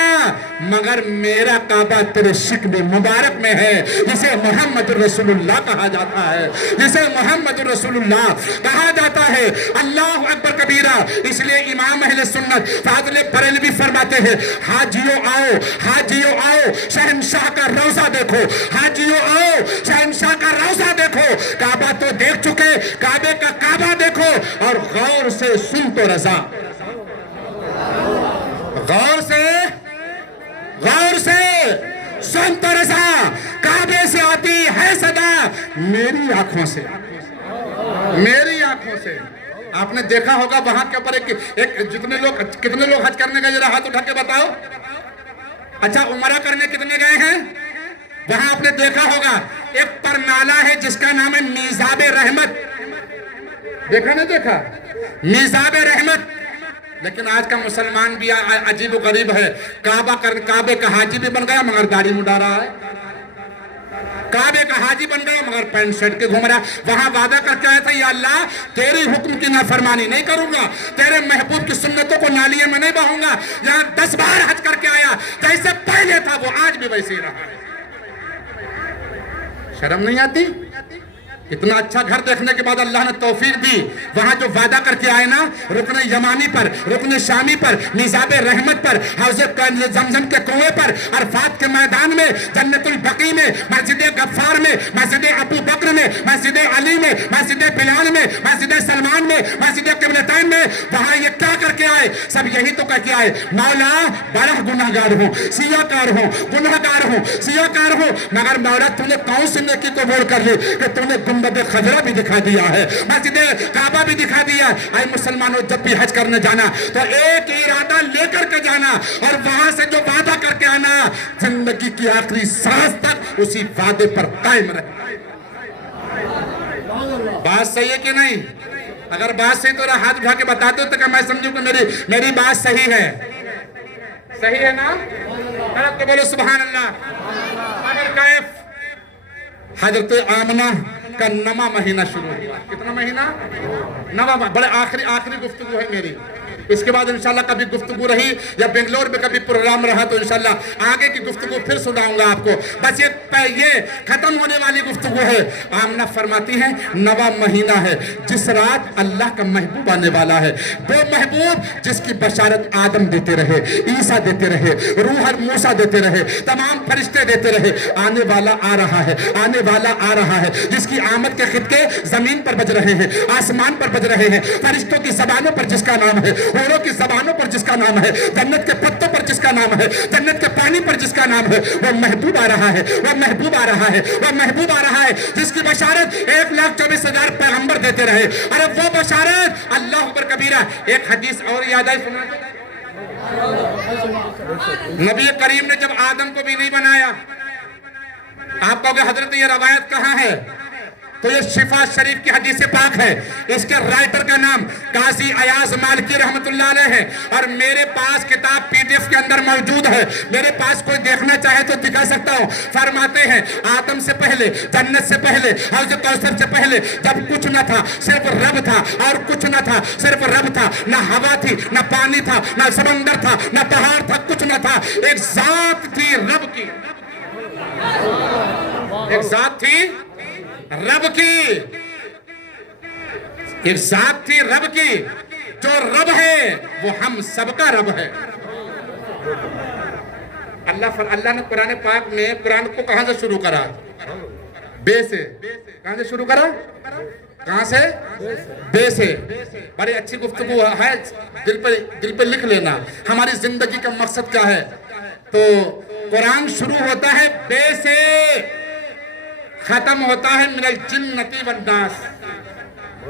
مگر میرا کعبہ تیرے شکل مبارک میں ہے، جسے محمد رسول اللہ کہا جاتا ہے، جسے محمد رسول اللہ کہا جاتا ہے۔ اللہ اکبر کبیرہ۔ اس لیے امام اہل سنت فاضل بریلوی فرماتے ہیں حاجیوں آؤ شہنشاہ کا روضہ دیکھو، حاجیوں آؤ شہنشاہ کا روضہ دیکھو، کعبہ تو دیکھ چکے، کعبے کا کعبہ دیکھو اور غور سے سن تو رضا، غور سے سن تو رضا، کعبے سے آتی ہے صدا میری آنکھوں سے، میری آنکھوں سے۔ آپ نے دیکھا ہوگا وہاں کے اوپر کتنے لوگ حج کرنے گئے، ذرا ہاتھ اٹھا کے بتاؤ۔ اچھا عمرہ کرنے کتنے گئے ہیں؟ وہاں آپ نے دیکھا ہوگا ایک پر نالہ ہے جس کا نام ہے میزاب رحمت، دیکھا نہیں دیکھا؟ میزاب رحمت۔ لیکن آج کا مسلمان بھی عجیب و غریب ہے، کعبے کا حاجی بھی بن گیا مگر داڑھی مڈا رہا ہے، کعبے کا حاجی بن گیا مگر پینٹ شرٹ کے گھوم رہا۔ وہاں وعدہ کر کے آیا تھا یا اللہ تیری حکم کی نافرمانی نہیں کروں گا، تیرے محبوب کی سنتوں کو نالیے میں نہیں بہوں گا۔ یہاں 10 بار حج کر کے آیا، جیسے پہلے تھا وہ آج بھی ویسے ہی رہا ہے۔ شرم نہیں آتی؟ اتنا اچھا گھر دیکھنے کے بعد اللہ نے توفیق دی، وہاں جو وعدہ کر کے آئے نا، رکن یمانی پر، رکن شامی پر، میزاب رحمت پر، حوض زمزم کے کنویں پر، عرفات کے میدان میں، جنت البقیع میں، مسجد غفار میں، مسجد ابو بکر میں، مسجد علی میں، مسجد بلال میں، مسجد سلمان میں، مسجد قبلتین میں، وہاں یہ کیا کر کے آئے؟ سب یہی تو کہہ کے آئے مولا بڑا گناہگار ہوں، سیاہکار ہوں، گناہگار ہوں، سیاہکار ہوں، مگر مولا تو نے کون سی نیکی قبول کر لی کہ تو نے گنبد خضرا بھی دکھا دیا ہے، مسجد کعبہ بھی دکھا دیا ہے۔ اے مسلمانوں جب بھی حج کرنے جانا تو ایک ارادہ لے کر کے جانا اور وہاں سے جو وعدہ کر کے آنا، زندگی کی آخری سانس تک اسی وعدے پر قائم رہے۔ بات صحیح ہے کہ نہیں؟ اگر بات صحیح تو ہاتھ اٹھا کے بتا دو تو کہ میں سمجھوں کہ میری بات صحیح ہے، صحیح ہے نا؟ تو بولو سبحان اللہ۔ اگر کیف حضرت آمنہ کا نواں مہینہ شروع ہوا، کتنا مہینہ؟ نواں، بڑے آخری گفتگو ہے میری، اس کے بعد انشاءاللہ کبھی گفتگو رہی یا بنگلور میں کبھی پروگرام رہا تو انشاءاللہ آگے کی گفتگو پھر سناؤں گا آپ کو، بس یہ ختم ہونے والی گفتگو ہے۔ آمنہ فرماتی ہیں نواں مہینہ ہے جس رات اللہ کا محبوب آنے والا ہے، وہ محبوب جس کی بشارت آدم دیتے رہے، عیسیٰ دیتے رہے، روح موسیٰ دیتے رہے، تمام فرشتے دیتے رہے، آنے والا آ رہا ہے، آنے والا آ رہا ہے، جس کی آمد کے خطے زمین پر بج رہے ہیں، آسمان پر بج رہے ہیں، فرشتوں کی زبانوں پر جس کا نام ہے، حوروں کی زبانوں پر جس کا نام ہے، جنت کے پتوں پر جس کا نام ہے، جنت کے پانی پر جس کا نام ہے، وہ محبوب آ رہا ہے، وہ محبوب آ رہا ہے، وہ محبوب آ رہا ہے، جس کی بشارت 1,24,000 پیغمبر دیتے رہے۔ ارے وہ بشارت اللہ اکبر کبیرہ۔ ایک حدیث اور یاد آئی، سنا نبی کریم نے جب آدم کو بھی نہیں بنایا، آپ کہو گے حضرت یہ روایت کہاں ہے؟ تو یہ شفا شریف کی حدیث پاک ہے، اس کے رائٹر کا نام قاضی ایاز مالکی رحمت اللہ علیہ ہے، اور میرے پاس کتاب PDF کے اندر موجود ہے، میرے پاس کوئی دیکھنا چاہے تو دکھا سکتا ہوں۔ فرماتے ہیں آدم سے پہلے، جنت سے پہلے، حوض کوثر سے پہلے جب کچھ نہ تھا، صرف رب تھا، اور کچھ نہ تھا، صرف رب تھا، نہ ہوا تھی، نہ پانی تھا، نہ سمندر تھا، نہ پہاڑ تھا، کچھ نہ تھا، ایک ذات تھی رب کی، ایک ذات تھی رب کی، ایک ذات تھی رب کی، جو رب ہے وہ ہم سب کا رب ہے۔ اللہ نے قرآن پاک میں قرآن کو کہاں سے شروع کرا؟ بے سے۔ کہاں سے شروع کرا؟ کہاں سے؟ بے سے۔ بڑی اچھی گفتگو ہے، دل پہ لکھ لینا ہماری زندگی کا مقصد کیا ہے۔ تو قرآن شروع ہوتا ہے بے سے، ختم ہوتا ہے من الجنتی والناس۔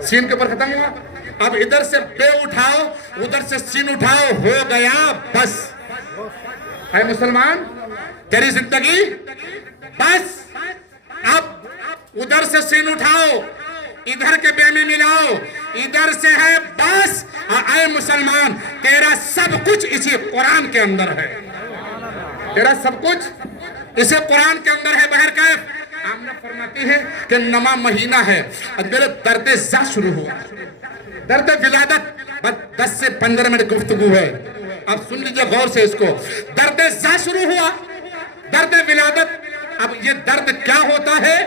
سین کے اوپر ختم ہوا، اب ادھر سے بے اٹھاؤ، ادھر سے سین اٹھاؤ، ہو گیا بس۔ اے مسلمان تیری زندگی بس، اب ادھر سے سین اٹھاؤ، ادھر کے بے میں ملاؤ، ادھر سے ہے بس، اے مسلمان تیرا سب کچھ اسی قرآن کے اندر ہے، تیرا سب کچھ اسی قرآن کے اندر ہے۔ بہرکیف آمنہ فرماتی ہے کہ نواں مہینہ ہے، میرے درد زا شروع ہوا، درد ولادت، بس 10 سے 15 منٹ گفتگو ہے، اب سن لیجئے غور سے اس کو۔ درد زا شروع ہوا، درد ولادت۔ اب یہ درد کیا ہوتا ہے؟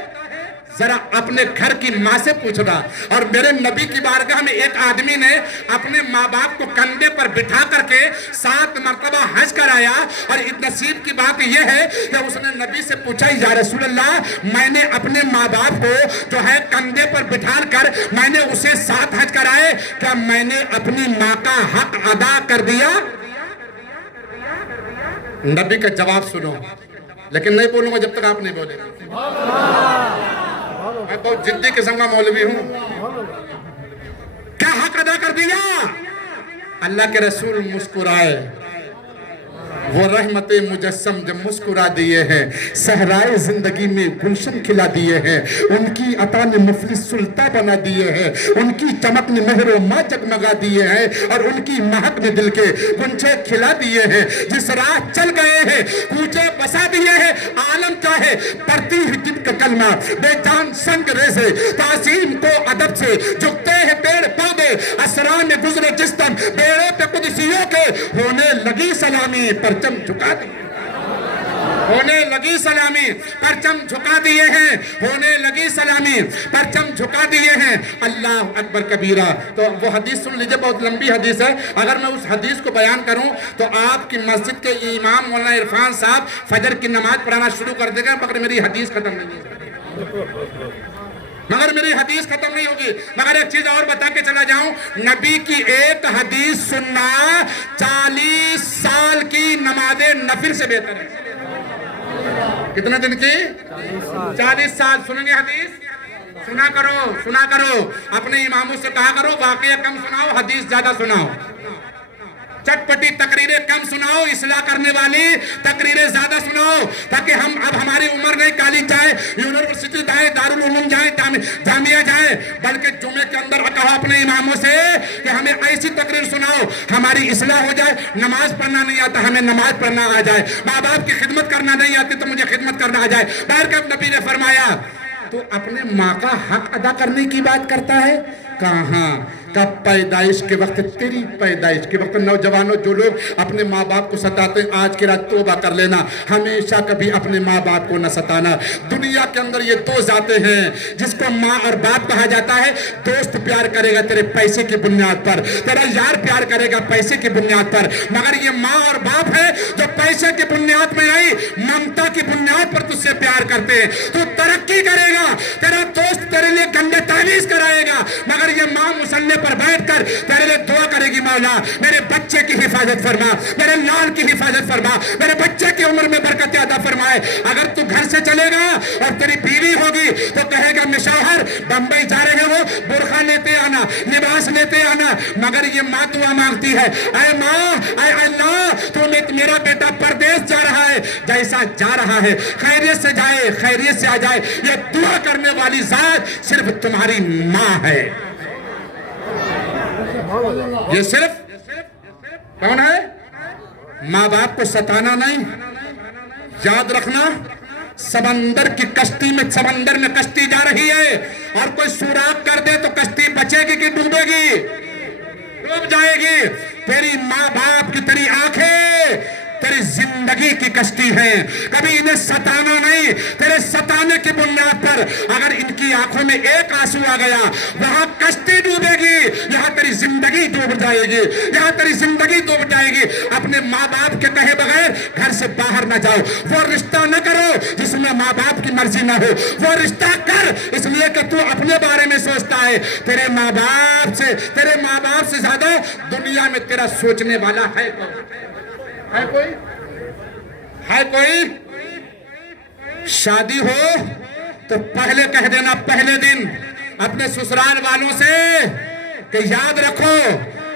ذرا اپنے گھر کی ماں سے پوچھنا۔ اور میرے نبی کی بارگاہ میں ایک آدمی نے اپنے ماں باپ کو کندھے پر بٹھا کر کے 7 مرتبہ حج کرایا، اور نصیب کی بات یہ ہے کہ اس نے نبی سے پوچھا یا رسول اللہ میں نے اپنے ماں باپ کو جو ہے کندھے پر بٹھا کر میں نے اسے 7 حج کرائے، کیا میں نے اپنی ماں کا حق ادا کر دیا؟ نبی کا جواب سنو، لیکن نہیں بولوں گا جب تک آپ نہیں بولیں گے۔ میں بہت جدی قسم کا مولوی ہوں۔ کیا حق ادا کر دیا؟ اللہ کے رسول مسکرائے، وہ رحمت مجسم جب مسکرا دیے ہیں، صحرائے زندگی میں گلشن کھلا دیے ہیں، ان کی عطا نے مفلس سلطہ بنا دیے ہیں، ان کی چمک نے مہر و ماں جگمگا دیے ہیں، اور ان کی مہک نے دل کے گنچے کھلا دیے ہیں۔ جس راہ چل گئے ہیں کوچے بسا دیے ہیں، عالم چاہے پڑھتی ہے جن کا کلمہ بے جان سنگ ریزے، تعظیم کو ادب سے جھکتے ہیں پیڑ پودے، اسرار میں گزرے جسم بیڑے پہ قدسیوں کے، ہونے لگی سلامی پرچم جھکا دیے، ہونے لگی سلامی پرچم جھکا دیے ہیں، ہونے لگی سلامی پرچم جھکا دیے ہیں۔ اللہ اکبر کبیرہ۔ تو وہ حدیث سن لیجئے، بہت لمبی حدیث ہے، اگر میں اس حدیث کو بیان کروں تو آپ کی مسجد کے امام مولانا عرفان صاحب فجر کی نماز پڑھانا شروع کر دے گا، مگر میری حدیث ختم نہیں ہے، مگر میری حدیث ختم نہیں ہوگی۔ مگر ایک چیز اور بتا کے چلا جاؤں، نبی کی ایک حدیث سننا 40 سال کی نماز نفل سے بہتر ہے۔ کتنے دن کی؟ 40 سال سنیں گے حدیث؟ سنا کرو، سنا کرو، اپنے اماموں سے کہا کرو واقعہ کم سناؤ، حدیث زیادہ سناؤ، چٹ پٹی تقریریں کم سناؤ، اصلاح کرنے والی تقریریں زیادہ سناؤ، تاکہ ہم اب ہماری عمر نہیں کالج جائے، یونیورسٹی جائے، دارالعلوم جائے، جامعہ جائے، بلکہ جمعے کے اندر کہا اپنے اماموں سے کہ ہمیں ایسی تقریر سناؤ ہماری اصلاح ہو جائے۔ نماز پڑھنا نہیں آتا، ہمیں نماز پڑھنا آ جائے، ماں باپ کی خدمت کرنا نہیں آتی تو مجھے خدمت کرنا آ جائے۔ بہرکیف نبی نے فرمایا تو اپنے ماں کا حق ادا کرنے کی بات کرتا ہے؟ کہاں؟ کب پیدائش کے وقت، تیری پیدائش کے وقت۔ نوجوانوں جو لوگ اپنے ماں باپ کو ستاتے ہیں، آج کی رات توبہ کر لینا، ہمیشہ کبھی اپنے ماں باپ کو نہ ستانا۔ دنیا کے اندر یہ 2 ذاتیں ہیں جس کو ماں اور باپ کہا جاتا ہے۔ دوست پیار کرے گا تیرے پیسے کی بنیاد پر، تیرا یار پیار کرے گا پیسے کی بنیاد پر، مگر یہ ماں اور باپ ہے جو پیسے کی بنیاد میں نہیں، ممتا کی بنیاد پر تجھ سے پیار کرتے ہیں۔ تو ترقی کرے گا، تیرا دوست تیرے لیے گندے تعویذ کرائے گا، مگر یہ ماں مصلی پر بیٹھ کر تیرے لیے دعا کرے گی، مولا میرے بچے کی حفاظت فرما، میرے لال کی حفاظت فرما، میرے بچے کی عمر میں برکت عطا فرمائے۔ اگر تو گھر سے چلے گا اور تیری بیوی ہوگی تو کہے گا مشاہر بمبئی جا رہے ہو، برقع لیتے آنا، لباس لیتے آنا، مگر یہ ماں دعا مانگتی ہے، اے ماں، اے اللہ تو میرا بیٹا پردیس جا رہا ہے، جیسا جا رہا ہے خیریت سے جائے، خیریت سے آ جائے۔ یہ دعا کرنے والی ذات صرف تمہاری ماں ہے۔ یہ صرف کون ہے؟ ماں باپ کو ستانا نہیں، یاد رکھنا سمندر کی کشتی میں، سمندر میں کشتی جا رہی ہے اور کوئی سوراخ کر دے تو کشتی بچے گی کہ ڈوبے گی؟ ڈوب جائے گی۔ تیری ماں باپ کی تیری آنکھیں تیری زندگی کی کشتی ہیں، کبھی انہیں ستانا نہیں۔ تیرے ستانے کی بنیاد پر اگر ان کی آنکھوں میں ایک آنسو آ گیا وہاں کشتی ڈوبے گی، یہاں تیری زندگی ڈوب جائے گی، یہاں تیری زندگی ڈوب جائے گی۔ اپنے ماں باپ کے کہے بغیر گھر سے باہر نہ جاؤ، وہ رشتہ نہ کرو جس میں ماں باپ کی مرضی نہ ہو، وہ رشتہ کر اس لیے کہ تو اپنے بارے میں سوچتا ہے۔ تیرے ماں باپ سے زیادہ دنیا میں تیرا سوچنے والا ہے کوئی؟ ہے کوئی؟ شادی ہو تو پہلے کہہ دینا، پہلے دن اپنے سسرال والوں سے کہ یاد رکھو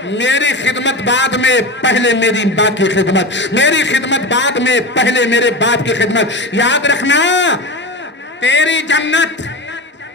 میری خدمت بعد میں، پہلے میری ماں کی خدمت، میری خدمت بعد میں، پہلے میرے باپ کی خدمت۔ یاد رکھنا تیری جنت،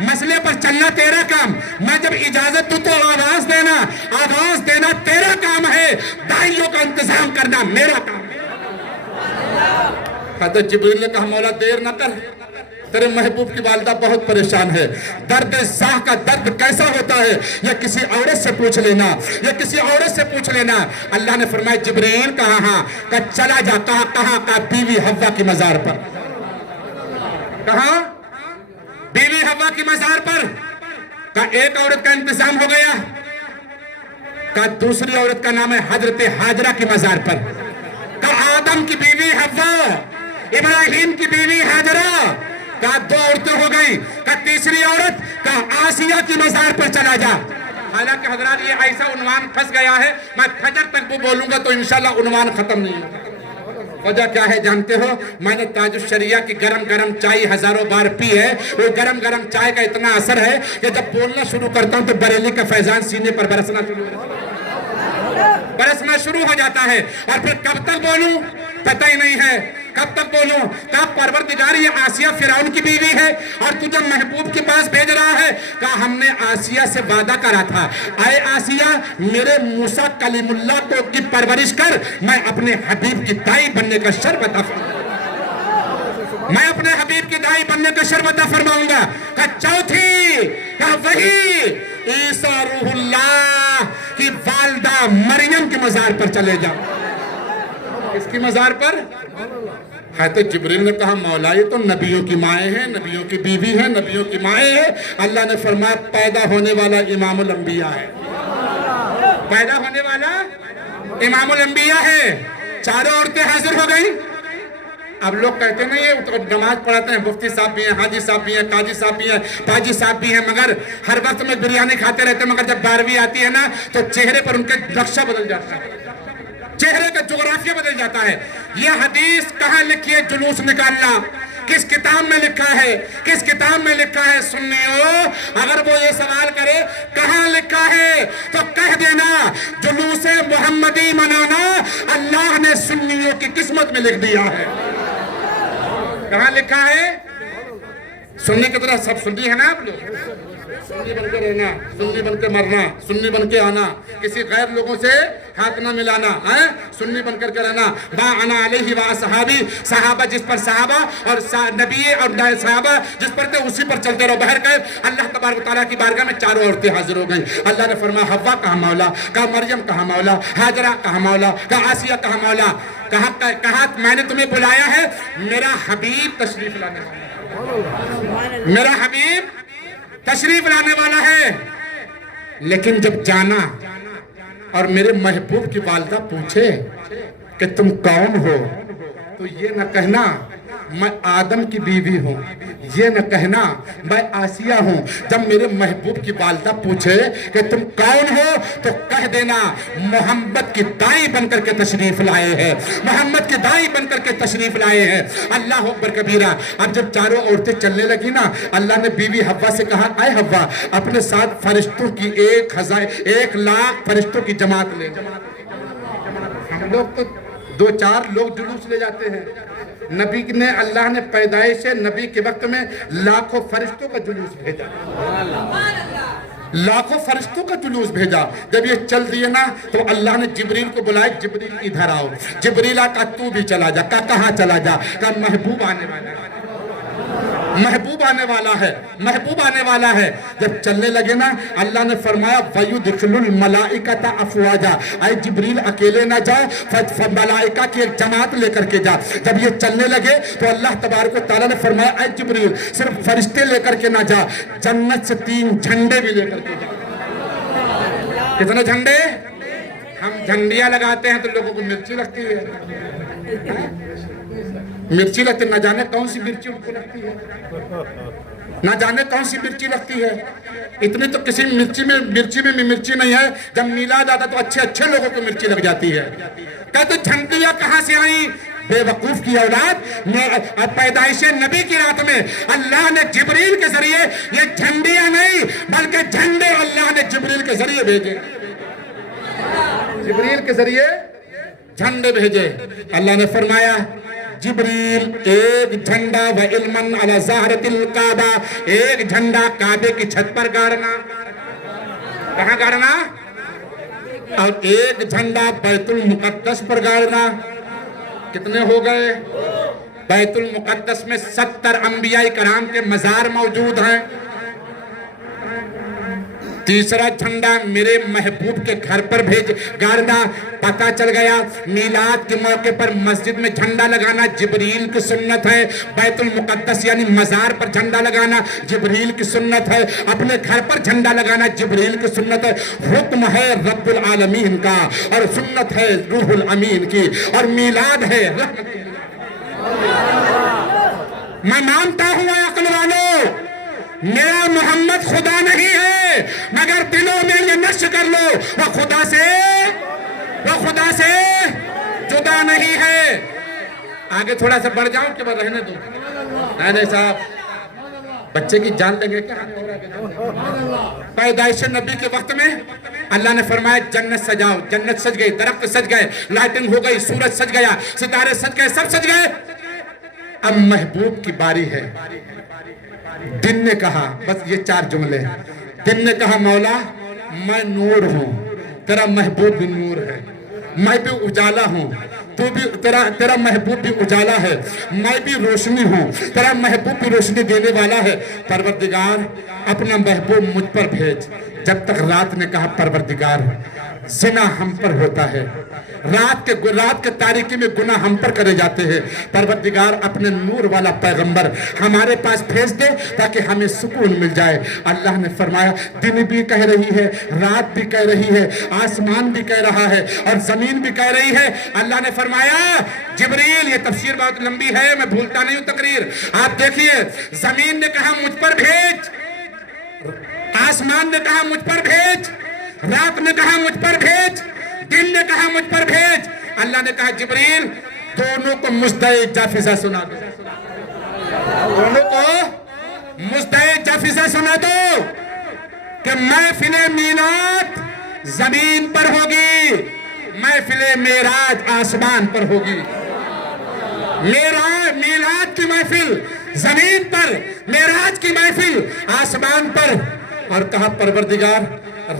مسئلے پر چلنا تیرا کام، میں جب اجازت دوں تو آواز دینا تیرا کام ہے، داعیوں کا انتظام کرنا میرا کام ہے۔ حضرت جبریل نے کہا مولا دیر نہ کر، تیرے محبوب کی والدہ بہت پریشان ہے، درد زاہ کا درد کیسا ہوتا ہے یہ کسی عورت سے پوچھ لینا، اللہ نے فرمایا جبریل کہاں؟ کہ چلا جا، کہاں؟ بیوی حوا کی مزار پر، کہاں؟ بیوی حوا کی مزار پر، کہ ایک عورت کا انتظام ہو گیا، کہ دوسری عورت کا نام ہے حضرت حاجرہ کی مزار پر، کہ آدم کی بیوی حوا، ابراہیم کی بیوی حاجرہ، کہا 2 عورتیں ہو گئی، کہا تیسری عورت کہا آسیہ کی مزار پر چلا جا۔ حالانکہ حضرات یہ ایسا عنوان پھنس گیا ہے، میں فجر تک وہ بولوں گا تو انشاءاللہ عنوان ختم نہیں ہوگا۔ وجہ کیا ہے جانتے ہو؟ میں نے تاج الشریعہ کی گرم چائے ہزاروں بار پی ہے، وہ گرم چائے کا اتنا اثر ہے کہ جب بولنا شروع کرتا ہوں تو بریلی کا فیضان سینے پر برسنا شروع ہو جاتا ہے، اور پھر کب تک بولوں پتہ ہی نہیں ہے، کب تک بولوں؟ کہا پروردگار یہ آسیہ فرعون کی بیوی ہے اور تجھے محبوب کے پاس بھیج رہا ہے۔ کہا ہم نے آسیہ سے وعدہ کرا تھا، اے آسیہ میرے موسیٰ کلیم اللہ کو کی پرورش کر، میں اپنے حبیب کی دائی بننے کا شرف عطا فرماؤں گا۔ کہا چوتھی، کہا وہی عیسیٰ روح اللہ کی والدہ مریم کی مزار پر چلے جاؤ۔ کس کی مزار پر؟ حضرت جبریل نے کہا مولا یہ تو نبیوں کی مائیں ہیں، نبیوں کی بیوی ہیں، نبیوں کی مائیں ہیں۔ اللہ نے فرمایا پیدا ہونے والا امام الانبیاء ہے، پیدا ہونے والا امام الانبیاء ہے۔ چاروں عورتیں حاضر ہو گئیں۔ اب لوگ کہتے ہیں یہ نماز پڑھاتے ہیں، مفتی صاحب بھی ہیں، حاجی صاحب بھی ہیں، قاضی صاحب بھی ہیں، پاجی صاحب بھی ہیں، مگر ہر وقت میں بریانی کھاتے رہتے ہیں، مگر جب 12ویں آتی ہے نا تو چہرے پر ان کے نقشہ بدل جاتا ہے، چہرے کا جغرافیہ بدل جاتا ہے۔ یہ حدیث کہاں لکھی ہے؟ جلوس نکالنا کس کتاب میں لکھا ہے؟ کس کتاب میں لکھا ہے؟ سنیو اگر وہ یہ سوال کرے کہاں لکھا ہے تو کہہ دینا جلوس محمدی منانا اللہ نے سنیوں کی قسمت میں لکھ دیا ہے۔ کہاں لکھا ہے؟ سنی کی طرح سب سنی ہے نا آپ لوگ، سنی بن کے رہنا، سنی بن کے مرنا، سنی بن کے آنا، کسی غیر لوگوں سے ہاتھ نہ ملانا، سنی بن کر کے رہنا۔ با انا علیہ و اصحابی، صحابہ جس پر صحابہ اور نبی اور صحابہ جس پر تھے اسی پر چلتے رہو۔ بہرکیف اللہ تبارک و تعالیٰ کی بارگاہ میں چاروں عورتیں حاضر ہو گئیں۔ اللہ نے فرمایا حوا کہاں مولا؟ کہا مریم کہاں مولا؟ حاجرہ کہاں مولا؟ کہا آسیہ کہاں مولا؟ کہا میں نے تمہیں بلایا ہے، میرا حبیب تشریف لانے والا ہے، میرا حبیب تشریف لانے والا ہے۔ لیکن جب جانا اور میرے محبوب کی والدہ پوچھے کہ تم کون ہو تو یہ نہ کہنا میں آدم کی بیوی ہوں، یہ نہ کہنا میں آسیہ ہوں۔ جب میرے محبوب کی والدہ پوچھے کہ تم کون ہو تو کہہ دینا محمد کی دائی بن کر کے تشریف لائے ہیں، محمد کی دائی بن کر کے تشریف لائے ہیں۔ اللہ اکبر کبیرہ۔ اب جب چاروں عورتیں چلنے لگی نا، اللہ نے بیوی حوا سے کہا اے حوا اپنے ساتھ فرشتوں کی 1,00,000 فرشتوں کی جماعت لے۔ ہم لوگ تو 2-4 لوگ جلوس لے جاتے ہیں، نبی نے اللہ نے پیدائش نبی کے وقت میں لاکھوں فرشتوں کا جلوس بھیجا، لاکھوں فرشتوں کا جلوس بھیجا۔ جب یہ چل دیے نا تو اللہ نے جبریل کو بلایا، جبریل ادھر آؤ۔ جبریل آقا تو بھی چلا جا۔ کہاں چلا جا؟ کہا محبوب آنے والا ہے، محبوب آنے والا ہے، محبوب آنے والا ہے۔ جب چلنے لگے نا اللہ نے فرمایا وَيُدْخِلُ الْمَلَائِكَةَ أَفْوَاجًا، اے جبریل اکیلے نہ جا، ملائکہ کی ایک جماعت لے کر کے جا۔ جب یہ چلنے لگے تو اللہ تبارک و تعالیٰ نے فرمایا اے جبریل صرف فرشتے لے کر کے نہ جا، جنت سے 3 جھنڈے بھی لے کر کے جا۔ کتنے جھنڈے؟ ہم جھنڈیاں لگاتے ہیں تو لوگوں کو مرچی لگتی ہے، مرچی لگتی، نہ جانے کون سی مرچی ان کو لگتی ہے، نہ جانے کون سی مرچی لگتی ہے۔ اتنی تو کسی مرچی میں مرچی نہیں ہے، جب میلاد آتا تو اچھے لوگوں کو مرچی لگ جاتی ہے۔ کہتے جھنڈیاں کہاں سے آئیں؟ بے وقوف کی اولاد، پیدائش نبی کی رات میں اللہ نے جبریل کے ذریعے، یہ جھنڈیاں نہیں بلکہ جھنڈے اللہ نے جبریل کے ذریعے بھیجے، جبریل کے ذریعے جھنڈے بھیجے۔ اللہ نے فرمایا جبریل ایک جھنڈا و علمن علی ظاہرت الکعبہ، ایک جھنڈا کعبے کی چھت پر گاڑنا، کہاں گاڑنا؟ اور ایک جھنڈا بیت المقدس پر گاڑنا۔ کتنے ہو گئے؟ بیت المقدس میں 70 انبیاء کرام کے مزار موجود ہیں۔ تیسرا جھنڈا میرے محبوب کے گھر پر گاڑنا۔ پتہ چل گیا میلاد کے موقع پر مسجد میں جھنڈا لگانا جبریل کی سنت ہے، بیت المقدس یعنی مزار پر جھنڈا لگانا جبریل کی سنت ہے، اپنے گھر پر جھنڈا لگانا جبریل کی سنت ہے۔ حکم ہے رب العالمین کا اور سنت ہے روح الامین کی، اور میلاد ہے رحمت۔ میں مانتا ہوں اے عقل والو، میرا محمد خدا نہیں ہے، مگر دلوں میں یہ نشر کر لو وہ خدا سے جدا نہیں ہے۔ آگے تھوڑا سا بڑھ جاؤں کہ بس رہنے دوں؟ نہیں صاحب، بچے کی جان لیں گے کیا؟ پیدائش نبی کے وقت میں اللہ نے فرمایا جنت سجاؤ، جنت سج گئی، درخت سج گئے، لائٹنگ ہو گئی، سورج سج گیا، ستارے سج گئے، سب سج گئے۔ اب محبوب کی باری ہے۔ دن نے کہا، بس یہ 4 جملے، دن نے کہا مولا میں نور ہوں، تیرا محبوب بھی نور ہے، میں بھی اجالا ہوں، تو بھی تیرا محبوب بھی اجالا ہے، میں بھی روشنی ہوں، تیرا محبوب بھی روشنی دینے والا ہے۔ پروردگار اپنا محبوب مجھ پر بھیج۔ جب تک رات نے کہا پروردگار زنا ہم پر ہوتا ہے، رات کے تاریکی میں گناہ ہم پر کرے جاتے ہیں، پروردگار اپنے نور والا پیغمبر ہمارے پاس بھیج دے تاکہ ہمیں سکون مل جائے۔ اللہ نے فرمایا دن بھی کہہ رہی ہے، رات بھی کہہ رہی ہے، آسمان بھی کہہ رہا ہے اور زمین بھی کہہ رہی ہے۔ اللہ نے فرمایا جبریل، یہ تفسیر بہت لمبی ہے، میں بھولتا نہیں ہوں تقریر، آپ دیکھیے، زمین نے کہا مجھ پر بھیج، آسمان نے کہا مجھ پر بھیج، رات نے کہا مجھ پر بھیج، دن نے کہا مجھ پر بھیج۔ اللہ نے کہا جبریل دونوں کو مزدہ جافزہ سنا دو، دونوں کو مزدہ جافزہ سنا دو کہ محفل میلاد زمین پر ہوگی، محفل معراج آسمان پر ہوگی۔ میلاد کی محفل زمین پر، معراج کی محفل آسمان پر۔ اور کہا پروردگار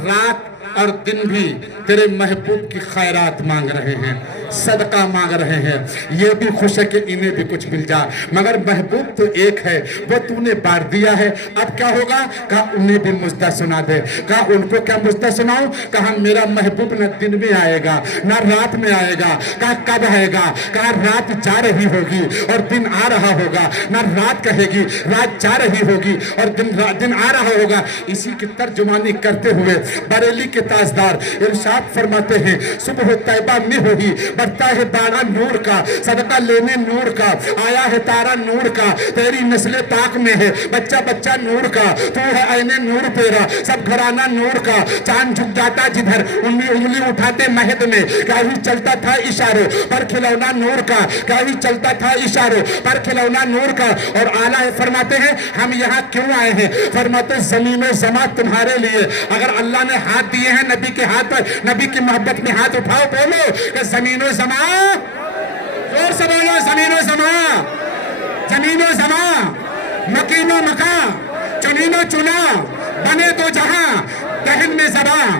رات اور دن بھی تیرے محبوب کی خیرات مانگ رہے ہیں، صدقہ مانگ رہے ہیں، یہ بھی خوش ہے کہ انہیں بھی کچھ مل جا، مگر محبوب تو ایک ہے، وہ تو نے بانٹ دیا ہے، اب کیا ہوگا؟ کہا انہیں بھی مزدہ سنا دے۔ کہا ان کو کیا مزدہ سناؤں؟ کہا میرا محبوب نہ دن میں آئے گا نہ رات میں آئے گا۔ کہا کب آئے گا؟ کہا رات جا رہی ہوگی اور دن آ رہا ہوگا، نہ رات کہے گی، رات جا رہی ہوگی اور دن آ رہا ہوگا۔ اسی کی ترجمانی کرتے ہوئے بریلی کے تاجدار ارشاد فرماتے ہیں صبح طیبہ میں ہوئی، بڑھتا ہے بارہ نور کا، صدقہ لینے نور کا، آیا ہے تارا نور کا، تیری نسل پاک میں ہے بچہ بچہ نور کا، تو ہے عین نور تیرا، سب گھرانہ نور کا، چاند جھک جاتا جدھر انگلی اٹھاتے مہد میں، کیا ہی چلتا تھا اشاروں پر کھلونا نور کا، کیا ہی چلتا تھا اشاروں پر کھلونا نور کا۔ اور اعلیٰ فرماتے ہیں ہم یہاں کیوں آئے ہیں؟ فرماتے زمین و زمان تمہارے لیے، اگر اللہ نے ہاتھ دیے ہیں نبی کے ہاتھ پر، نبی کی محبت میں ہاتھ اٹھاؤ، بولو کہ زمین و زمان، زور سے بولو زمین و زمان، زمین و زمان، مکین و مکان، چنین و چنا، بنے تو جہاں، دہن میں زبان،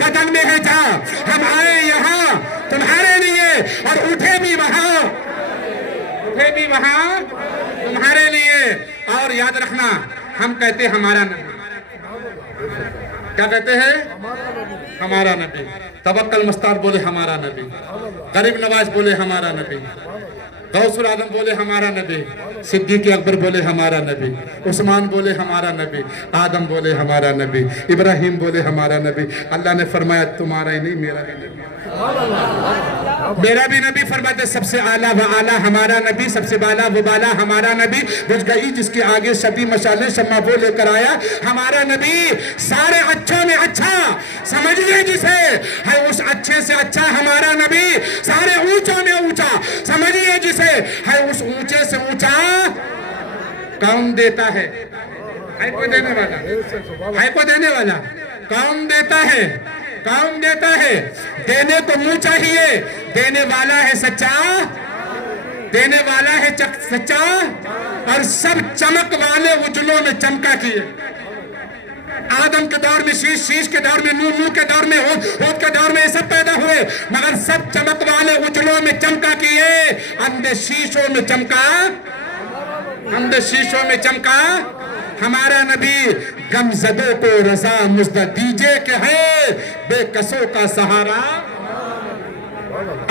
بدن میں ہے جہاں، ہم آئے یہاں تمہارے لیے اور اٹھے بھی وہاں تمہارے لیے۔ اور یاد رکھنا ہم کہتے ہمارا نبی، کیا کہتے ہیں؟ ہمارا نبی۔ توکل مستار بولے ہمارا نبی، غریب نواز بولے ہمارا نبی، غوث العالم بولے ہمارا نبی، صدیق اکبر بولے ہمارا نبی، عثمان بولے ہمارا نبی، آدم بولے ہمارا نبی، ابراہیم بولے ہمارا نبی۔ اللہ نے فرمایا تمہارا ہی نہیں میرا بھی نبی، میرا بھی نبی۔ فرماتے سب سے اعلیٰ و اعلیٰ ہمارا نبی، سب سے بالا و بالا ہمارا نبی، بجھ گئی جس کے آگے شبی مشالے شمع وہ لے کر آیا ہمارا نبی، سارے اچھوں میں اچھا سمجھئے جسے ہے اس اچھے سے اچھا ہمارا نبی، سارے اونچوں میں اونچا سمجھئے جسے ہے اس اونچے سے اونچا کون دیتا ہے؟ ہے کوئی دینے والا؟ ہے کوئی دینے والا؟ کون دیتا ہے؟ کون دیتا ہے؟ دینے کو منہ چاہیے، دینے والا ہے سچا، دینے والا ہے سچا اور سب چمک والے اجلوں میں چمکا کیے. آدم کے دور میں شیش، شیش کے دور میں نوح، نوح کے دور میں ہود، ہود کے دور میں یہ سب پیدا ہوئے، مگر سب چمک والے اجلوں میں چمکا کیے. اندھے شیشوں میں چمکا، اندھے شیشوں میں چمکا ہمارا نبی. غمزدوں کو رضا مزدہ دیجئے کہ ہے بے کسوں کا سہارا.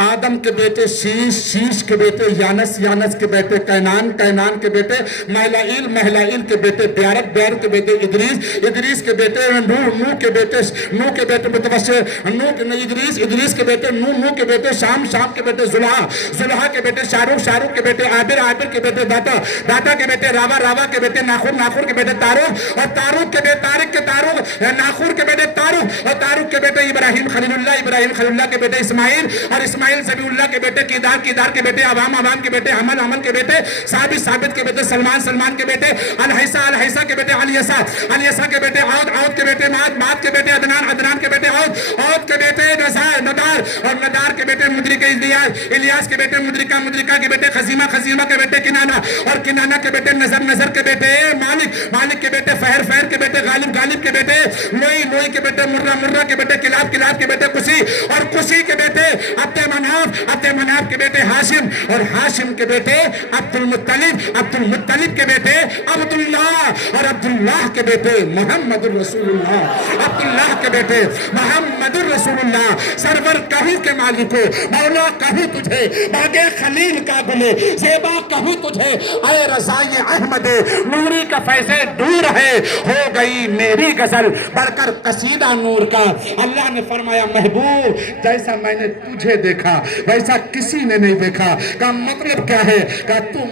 آدم کے بیٹے شیش، شیش کے بیٹے یانس، یانس کے بیٹے کینان، کینان کے بیٹے مہلائیل، مہلائیل کے بیٹے بیارک، بیارک کے بیٹے ادریس، ادریس کے بیٹے نوح، نوح کے بیٹے، نوح کے بیٹے متوشر، نوح ادریس، ادریس کے بیٹے نوح، نوح کے بیٹے شام، شام کے بیٹے زلحا، زلحا کے بیٹے شاروخ، شاروخ کے بیٹے عابر، عابر کے بیٹے داتا، داتا کے بیٹے راوا، راوا کے بیٹے ناخور، ناخور کے بیٹے تاروخ، اور تاروخ کے بیٹے تارک کے تاروخ، ناخور کے بیٹے تاروخ، اور تاروخ کے بیٹے ابراہیم خلیل اللہ، ابراہیم خلیل اللہ کے بیٹے اسماعیل، اور اسماعیل زبی اللہ کے بیٹے کیدار، کیدار کے بیٹے عوام، عوام کے بیٹے حمل، حمل کے بیٹے ثابت، ثابت کے بیٹے سلمان، سلمان کے بیٹے الحیسہ، الحیسہ کے بیٹے الیسا، الیسا کے بیٹے عود، عود کے بیٹے ماد، ماد کے بیٹے عدنان، عدنان کے بیٹے عود، عود کے بیٹے نزار، ندار، اور ندار کے بیٹے مدرک الیاس، الیاس کے بیٹے مدرکہ، مدرکہ کے بیٹے خزیمہ، خزیمہ کے بیٹے کنانہ، اور کنانہ کے بیٹے نظر، نظر کے بیٹے مالک، مالک کے بیٹے فہر، فہر کے بیٹے غالب، غالب کے بیٹے لوئی، لوئی کے بیٹے مرہ، مرہ کے بیٹے کلاب، کلاب کے بیٹے قسی، اور قسی کے بیٹے عبد مناف، عبد مناف کے بیٹے ہاشم، اور ہاشم کے بیٹے عبد المطلب، عبد المطلب کے بیٹے عبداللہ، اور عبداللہ کے بیٹے محمد الرسول اللہ، عبداللہ کے بیٹے محمد الرسول اللہ. سرور کہوں کے مالک ہو، مولا کہوں تجھے، باغ خلیل کا گلے زیبا کہوں تجھے، اے رضائے احمد نوری کا فیض دور ہے، ہو گئی میری غزل بڑھ کر قصیدہ نور کا. اللہ نے فرمایا محبوب جیسا میں نے تجھے دیکھا ویسا کسی نے نہیں دیکھا. کا مطلب کیا ہے؟ کہ تو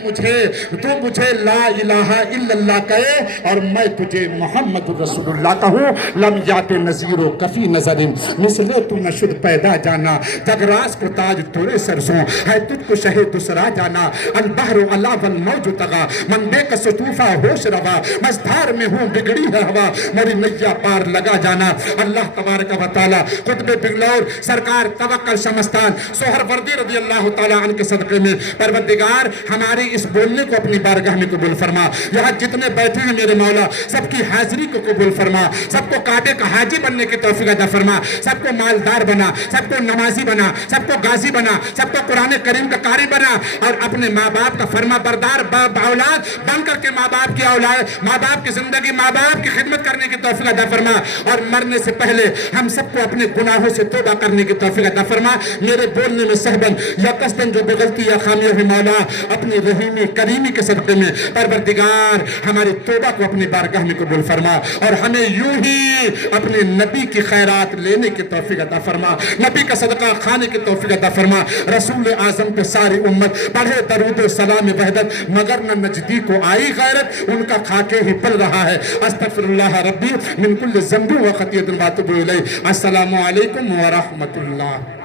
مجھے لا الہ الا اللہ کہے اور میں تجھے محمد رسول اللہ کہوں. لم یات نظیر و کفی نظر مثلے تو نہ شد پیدا جانا، جگراس کو تاج تورے سرزوں ہے تجھ کو شہ دوسرا جانا. البحر علا والموج تغا من بے کا سطوفہ ہوش روا، مزدار میں ہوں بگڑی ہے ہوا میری نیا پار لگا جانا. اللہ تبارک و تعالی قطب بغلور سرکار توکل شمستان سہر وردی رضی اللہ تعالیٰ عنہ کے صدقے میں پروردگار ہماری اس بولنے کو اپنی بارگاہ میں قبول فرما. یہاں جتنے بیٹھے ہیں میرے مولا سب کی حاضری کو قبول فرما، سب کو کعبے کا حاجی بننے کی توفیق عطا فرما، سب کو مالدار بنا، سب کو نمازی بنا، سب کو غازی بنا، سب کو قرآن کریم کا قاری بنا، اور اپنے ماں باپ کا فرما بردار اولاد بن کر کے ماں باپ کی اولاد، ماں باپ کی زندگی، ماں باپ کی خدمت کرنے کی توفیق عطا فرما. اور مرنے سے پہلے ہم سب کو اپنے گناہوں سے توبہ کرنے کی توفیق عطا فرما. میرے بولنے میں سہبن یا قصدن جو بغلطی یا خامیہ ہوئی مولا اپنی رحیمی کریمی کے صدقے میں پروردگار ہماری توبہ کو اپنی بارگاہ میں قبول فرما، اور ہمیں یوں ہی اپنے نبی کی خیرات لینے کی توفیق عطا فرما، نبی کا صدقہ کھانے کی توفیق عطا فرما. رسول اعظم پہ ساری امت پڑھے درود و سلام وحدت، مگر نہ نجدی کو آئی غیرت، ان کا کھاکے ہی پل رہا ہے. استغفر اللہ ربی من کل ذنب و خطیئۃ واتوب الیہ. السلام علیکم ورحمۃ اللہ.